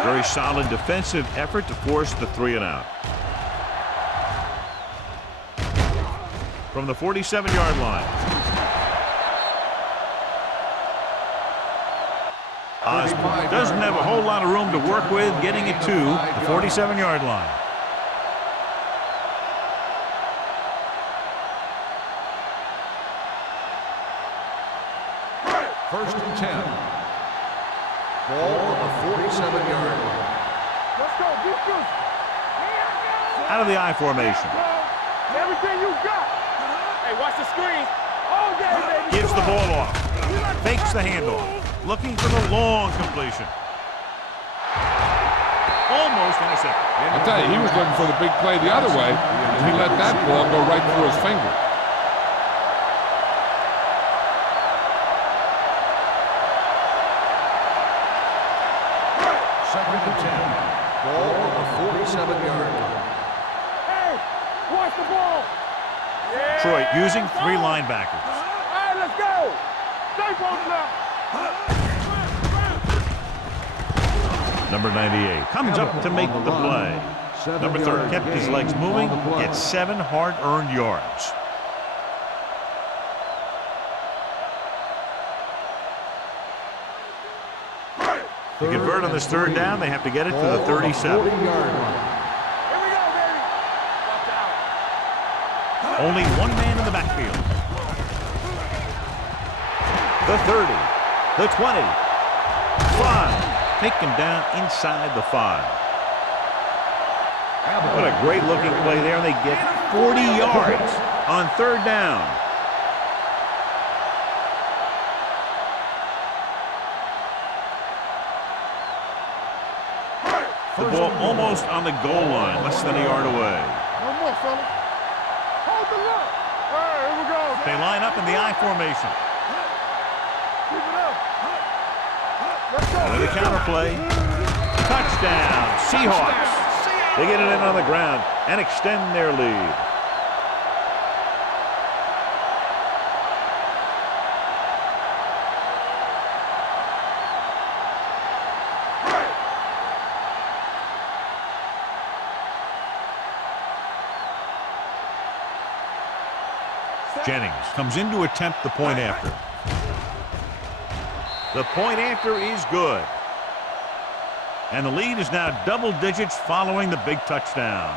Very solid defensive effort to force the 3 and out. From the 47-yard line. Osborne doesn't have a whole lot of room to work with, getting it to the 47-yard line. First and 10. Ball on the 47-yard line. Let's go. Defense. out of the I formation. Everything you got. Hey, watch the screen. All day, baby. Gives the ball off. Fakes the handoff. Looking for the long completion. Almost intercepted. I'll tell you, he was looking for the big play the other way, and he let that ball go right through his finger. Second and 10. Ball on the 47-yard line. Hey, watch the ball. Yeah. Detroit using 3 linebackers. All right, let's go. Stay posted up. Number 98 comes up to make the play. Number 30 kept his legs moving, gets 7 hard-earned yards. To convert on this third down, they have to get it to the 37. Here we go, baby. Only one man in the backfield. The 30, the 20, 5. Taken down inside the 5. What a great looking play there. They get 40 yards on third down. The ball almost on the goal line, less than a yard away. No more, fella. Hold the look. All right, here we go. They line up in the I formation. Keep it up. Let's go. And the counter play. Touchdown, Seahawks. They get it in on the ground and extend their lead. Jennings comes in to attempt the point after. The point after is good. And the lead is now double digits following the big touchdown.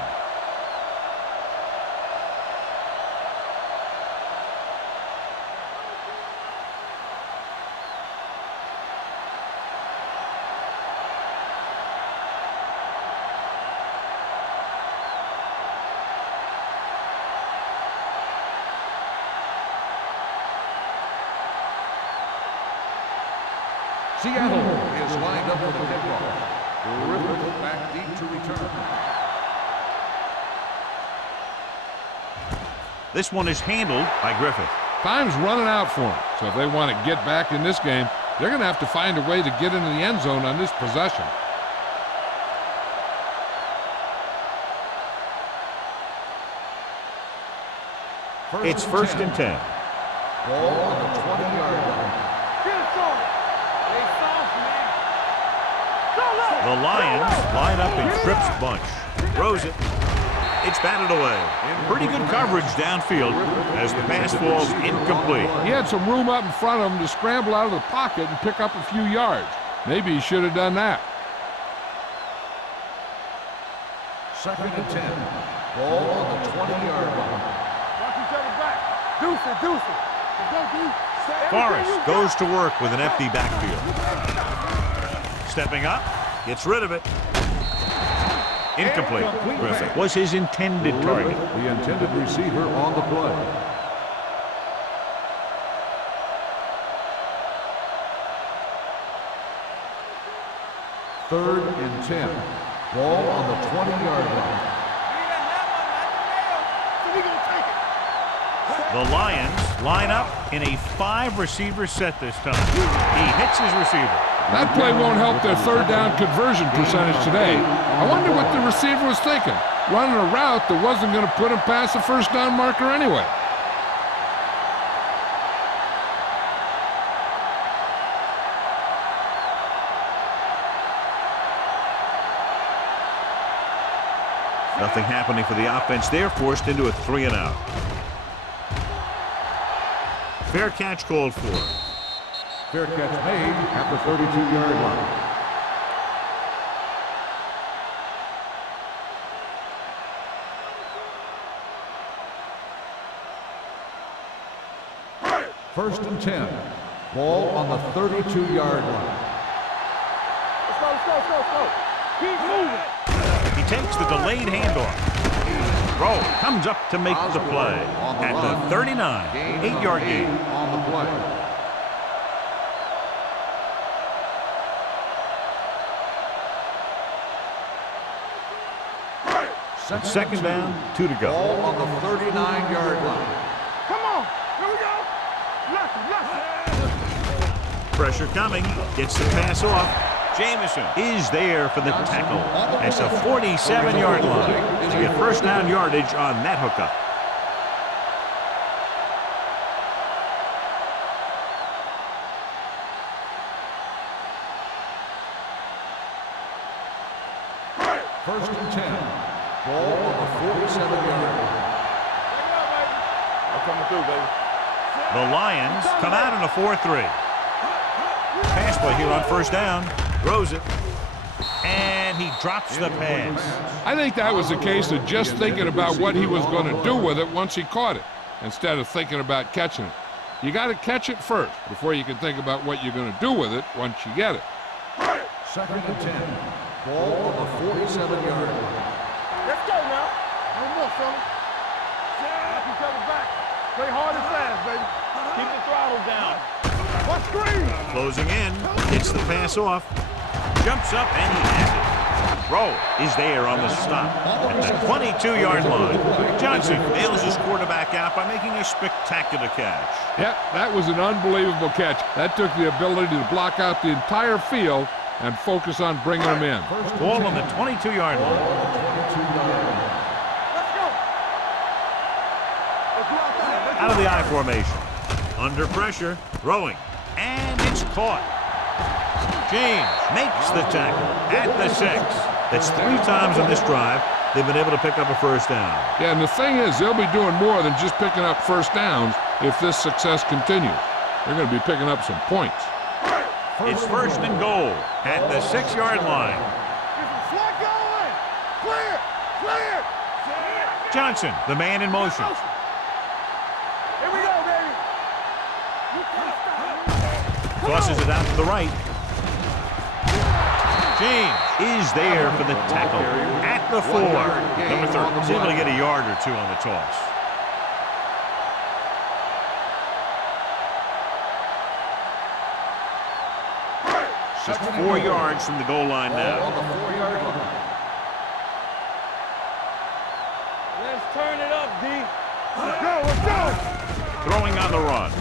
Seattle is lined up for the kickoff. Griffith back deep to return. This one is handled by Griffith. Time's running out for them, so if they want to get back in this game, they're going to have to find a way to get into the end zone on this possession. It's first and 10. Ball on the 20-yard line. Get it, Tony. Hey, soft, man. Go, low. The Lions line up in Tripp's bunch. Throws it. It's batted away. Pretty good coverage downfield as the pass falls incomplete. He had some room up in front of him to scramble out of the pocket and pick up a few yards. Maybe he should have done that. Second and 10. Ball on the 20-yard line. Watch each other back. Deuce it, deuce it. Go, Deuce. Forrest goes to work with an empty backfield. Stepping up, gets rid of it. Incomplete. Griffith was his intended target. The intended receiver on the play. Third and 10. Ball on the 20-yard line. The Lions line up in a 5-receiver set this time. He hits his receiver. That play won't help their third down conversion percentage today. I wonder what the receiver was thinking, running a route that wasn't going to put him past the first down marker anyway. Nothing happening for the offense. They're forced into a 3-and-out. Fair catch called for. Fair catch made at the 32-yard line. First and 10. Ball on the 32-yard line. Let's go, let's go, let's go, let's go. Keep moving. He takes the delayed handoff. Throw comes up to make the play at the 39, 8-yard gain. On the play. Second down, 2 to go. Ball on the 39-yard line. Come on. Here we go. Left. Pressure coming. Gets the pass off. Jamison is there for the tackle. That's a 47-yard line to get first down yardage on that hookup. First and 10. Ball on the 47-yard line. I'm coming through, baby. The Lions come out in a 4-3. Pass play here on first down. Throws it. And he drops the pass. I think that was a case of just thinking about what he was going to do with it once he caught it, instead of thinking about catching it. You got to catch it first before you can think about what you're going to do with it once you get it. Second and 10. Ball on the 47-yard line. Let's go now. No more, fella. Knock each other back. Play hard and fast, baby. Keep the throttle down. What screen? Closing in. Gets the pass off. Jumps up and he has it. Throw is there on the stop at the 22-yard line. Johnson bails his quarterback out by making a spectacular catch. Yep, that was an unbelievable catch. That took the ability to block out the entire field and focus on bringing them in. Ball on the 22-yard line. Let's go. Let's go outside. Out of the I formation. Under pressure. Throwing. And it's caught. James makes the tackle at the 6. That's 3 times on this drive they've been able to pick up a first down. Yeah, and the thing is, they'll be doing more than just picking up first downs if this success continues. They're going to be picking up some points. It's first and goal at the 6-yard line. Slot going. Clear. Clear. Johnson, the man in motion. Here we go, baby. Tosses it out to the right. James is there for the tackle at the 4. Number 30 is able to get a yard or 2 on the toss. Just 4 yards from the goal line now. On the 4-yard line. Let's turn it up, D. Let's go. Let's go. Throwing on the run.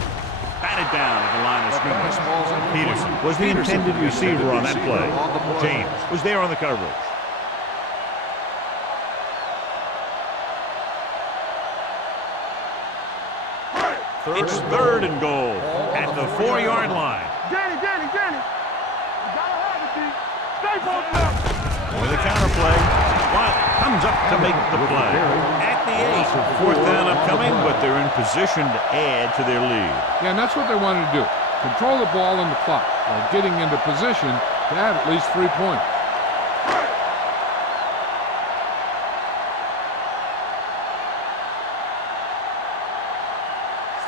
Batted down at the line of scrimmage. Peterson was the intended receiver on that play. James was there on the coverage. It's third and goal at the 4-yard line. Danny. You gotta have it, D. Stay posted up. With a counter play, Wiley comes up to make the play. At the 8, fourth down upcoming, but they're in position to add to their lead. Yeah, and that's what they wanted to do. Control the ball and the clock while getting into position to add at least 3 points.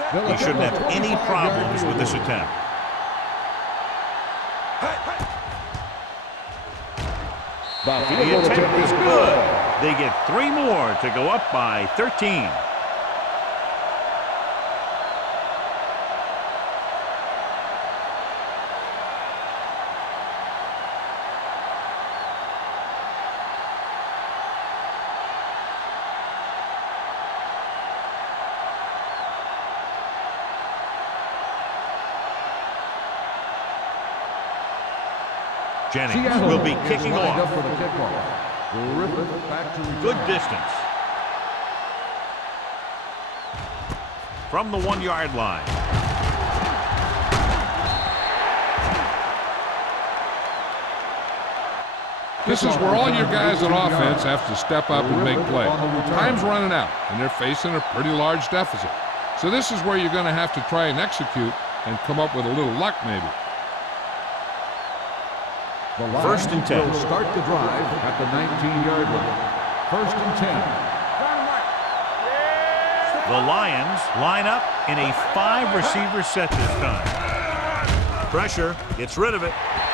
He shouldn't have any problems with this attempt. The attempt is good. They get 3 more to go up by 13. Jennings will be kicking off. For the kickoff. Griffith back to return. Good distance. From the 1-yard line. This is where all your guys on offense have to step up and make plays. Time's running out, and they're facing a pretty large deficit. So this is where you're going to have to try and execute and come up with a little luck maybe. The Lions First and 10. will start the drive at the 19-yard line. First and 10. The Lions line up in a 5-receiver set this time. Pressure, gets rid of it.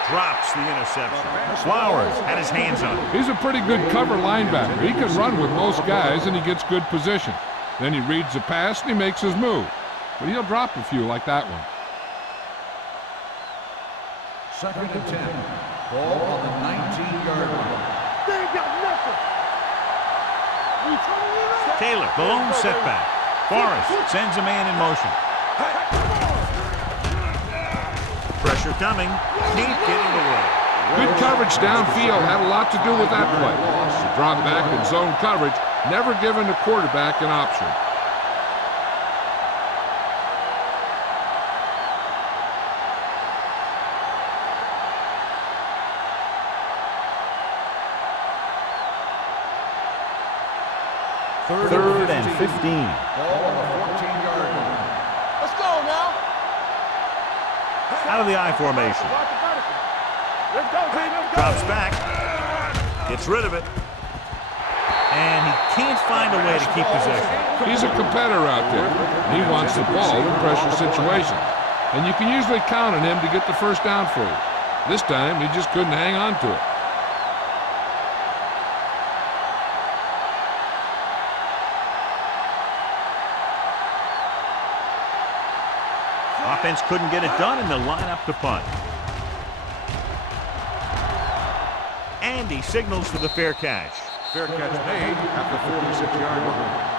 Drops the interception. Flowers had his hands on it. He's a pretty good cover linebacker. He can run with most guys, and he gets good position. Then he reads the pass, and he makes his move. But he'll drop a few like that one. 2nd and 10. Ball on the 19-yard line. They ain't got nothing. Taylor, the lone setback. Forrest sends a man in motion. Pressure coming. Can't get it away. Good coverage downfield had a lot to do with that play. The drop back and zone coverage, never giving the quarterback an option. Third and 15. Ball on the 14-yard line. Let's go now. Out of the I formation. Let's go, G. Let's go. Drops back. Gets rid of it. And he can't find a way to keep possession. He's a competitor out there. He wants the ball in pressure situations. And you can usually count on him to get the first down for you. This time, he just couldn't hang on to it. Offense couldn't get it done, and they'll line up to punt. And he signals for the fair catch. Fair catch made at the 46-yard line.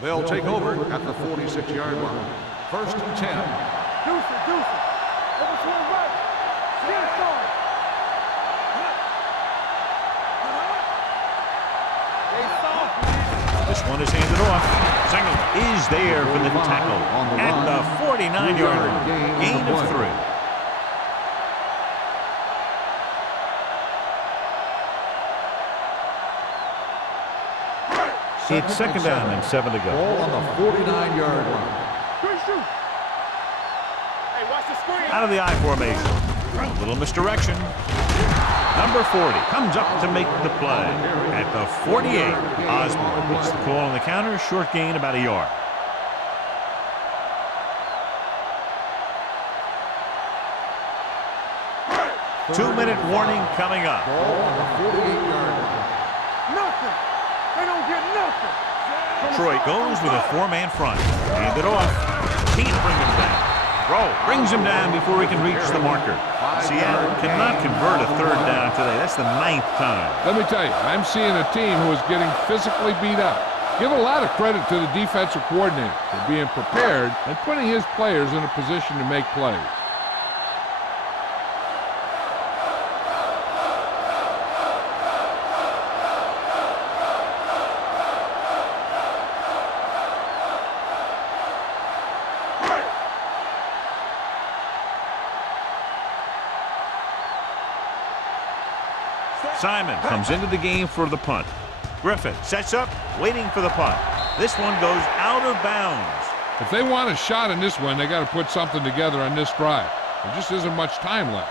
They'll take over at the 46-yard line. 1st and 10. Deuce it. Let us swing right. Get it going. This one is handed off. Singleton is there for the tackle at the 49-yard line. Gain of 3. It's 2nd down and 7 to go. Ball on the 49-yard line. Good shoot. Hey, watch the screen. Out of the I formation. A little misdirection. Number 40 comes up to make the play at the 48. Osborne gets the call on the counter. Short gain, about a yard. Two-minute warning coming up. Ball on the 48-yard line. Nothing. They don't get nothing. Detroit goes with a 4-man front. Hand it off. Can't bring him down. Rowe brings him down before he can reach the marker. Seattle cannot convert a 3rd down today. That's the 9th time. Let me tell you, I'm seeing a team who is getting physically beat up. Give a lot of credit to the defensive coordinator for being prepared and putting his players in a position to make plays. Simon comes into the game for the punt. Griffin sets up, waiting for the punt. This one goes out of bounds. If they want a shot in this one, they got to put something together on this drive. There just isn't much time left.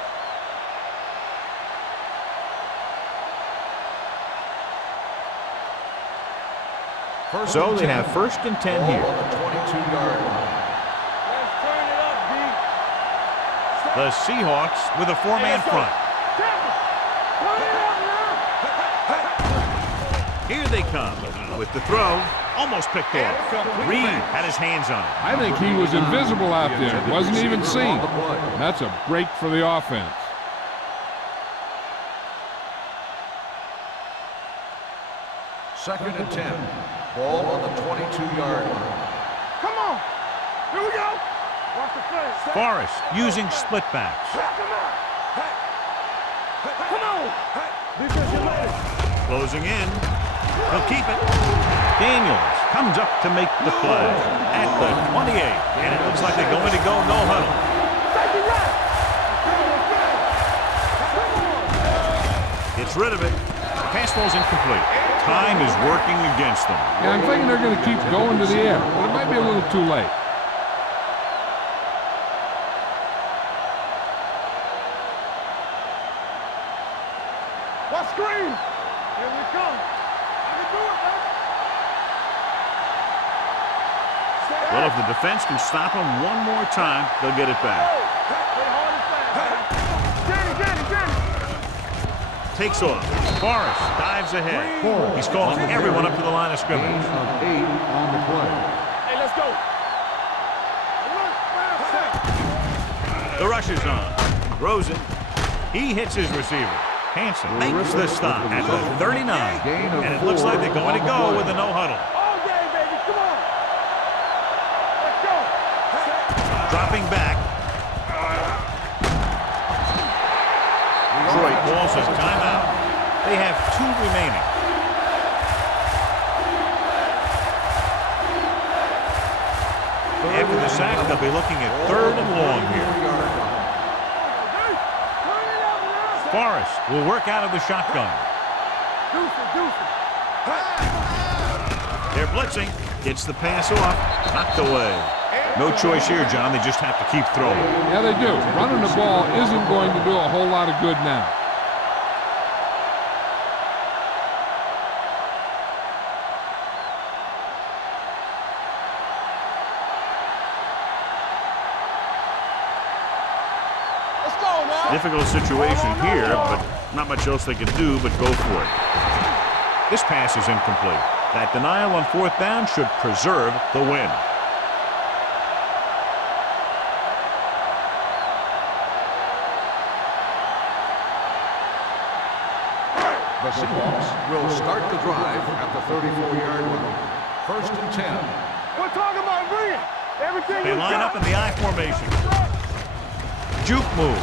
So they have 1st and 10 Ball here. on the 22-yard line. Let's turn it up, D. The Seahawks with a 4-man front. Tackle. Turn it up now. Here they come with the throw. Almost picked off. Reed had his hands on it. I think he was invisible out there. Wasn't even seen. That's a break for the offense. Second and 10. Ball on the 22-yard line. Come on. Here we go. Watch the play. Forrest using split backs. Come on. Defensive line. Closing in. He'll keep it. Daniels comes up to make the play at the 28. And it looks like they're going to go no huddle. Safety right. Gets rid of it. The pass ball's incomplete. Time is working against them. Yeah, I'm thinking they're going to keep going to the air, but it might be a little too late. Watch screen. Here we come. Here we if the defense can stop them one more time, they'll get it back. Takes off. Forrest dives ahead. He's calling everyone up to the line of scrimmage. Gain of 8 on the play. Hey, let's go. The rush is on. Throws it. He hits his receiver. Hanson makes the stop at the 39. And it looks like they're going to go with a no huddle. All game, baby. Come on. Let's go. Dropping back. Detroit calls a timeout. They have 2 remaining. After the sack, they'll be looking at 3rd and long here. Forrest will work out of the shotgun. They're blitzing. Gets the pass off. Knocked away. No choice here, John. They just have to keep throwing. Yeah, they do. Running the ball isn't going to do a whole lot of good now. Let's go now. Difficult situation here, but not much else they can do but go for it. This pass is incomplete. That denial on 4th down should preserve the win. The Seahawks will start the drive at the 34-yard line. 1st and 10. We're talking about bringing everything. They line up in the I formation. Juke move.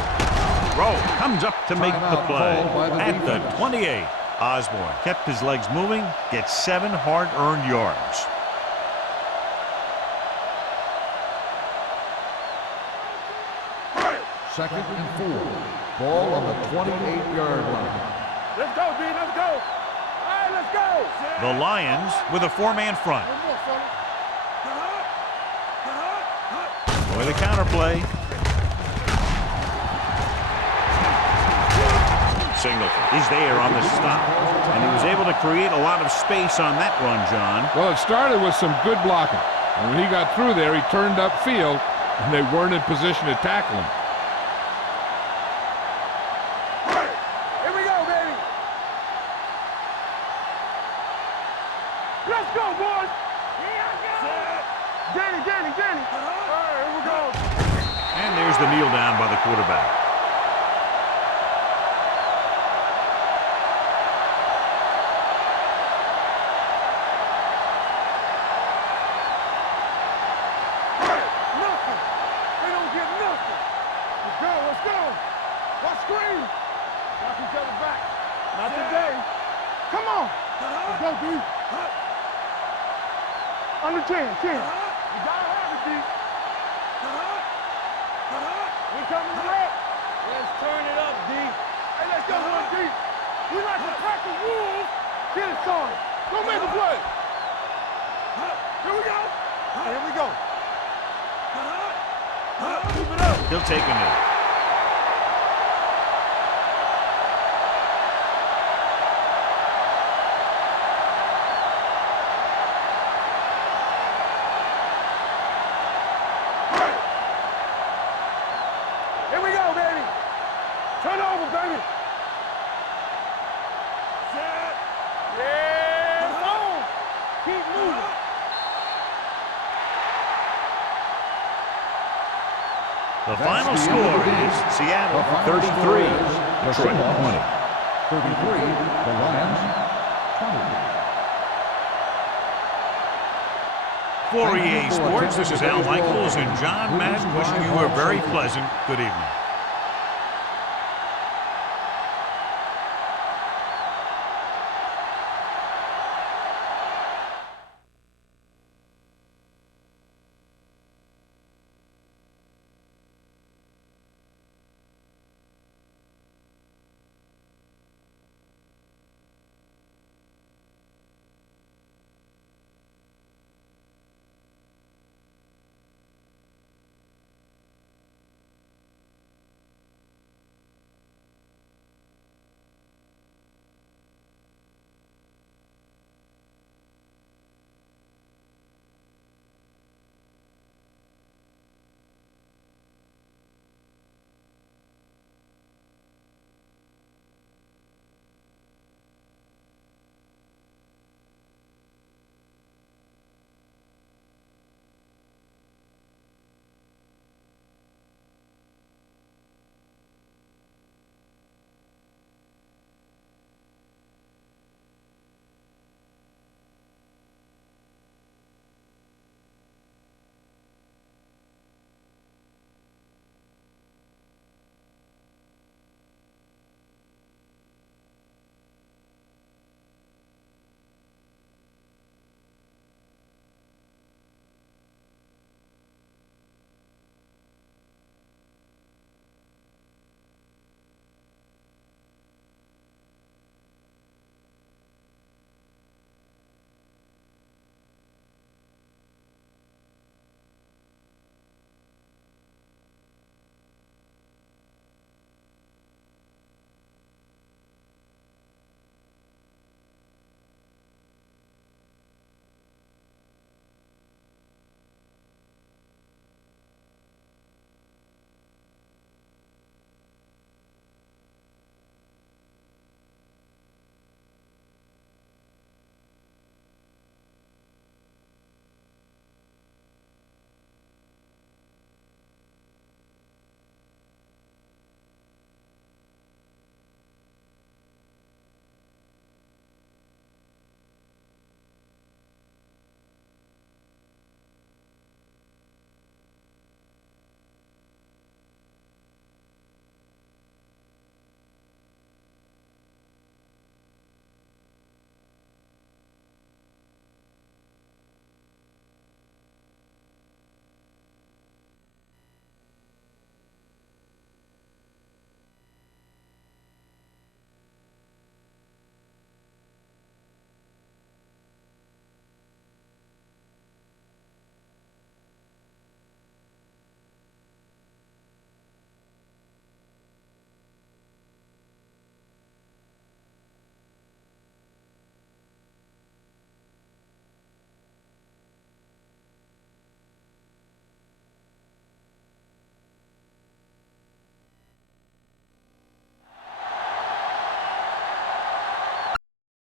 Rowe comes up to make the play at the 28. Osborne kept his legs moving, gets 7 hard-earned yards. Second and 4. Ball on the 28-yard line. Let's go, D. Let's go. All right, let's go. The Lions with a 4-man front. One more, fella. With a counterplay. Singleton is there on the stop. And he was able to create a lot of space on that run, John. Well, it started with some good blocking. And when he got through there, he turned upfield, and they weren't in position to tackle him. Here we go, baby. Let's go, boys. Danny. All right, here we go. And there's the kneel down by the quarterback. Nothing. They don't get nothing. Let's go. Let's scream. Watch each other back. Not today. Come on. Let's go, D. Under 10. You gotta have it, D. We coming left. Let's turn it up, D. Hey, let's go, one D. We like to pack the wolves. Get it started. Go make a play. Here we go. Here we go. Keep it up. He'll take a knee. Here we go, baby. Turn over, baby. Set. Yeah, on. Keep moving. The final score is Seattle 33, Detroit 20. 33, the Lions 20. For EA Sports, this is Al Michaels and John Madden wishing you a very pleasant good evening.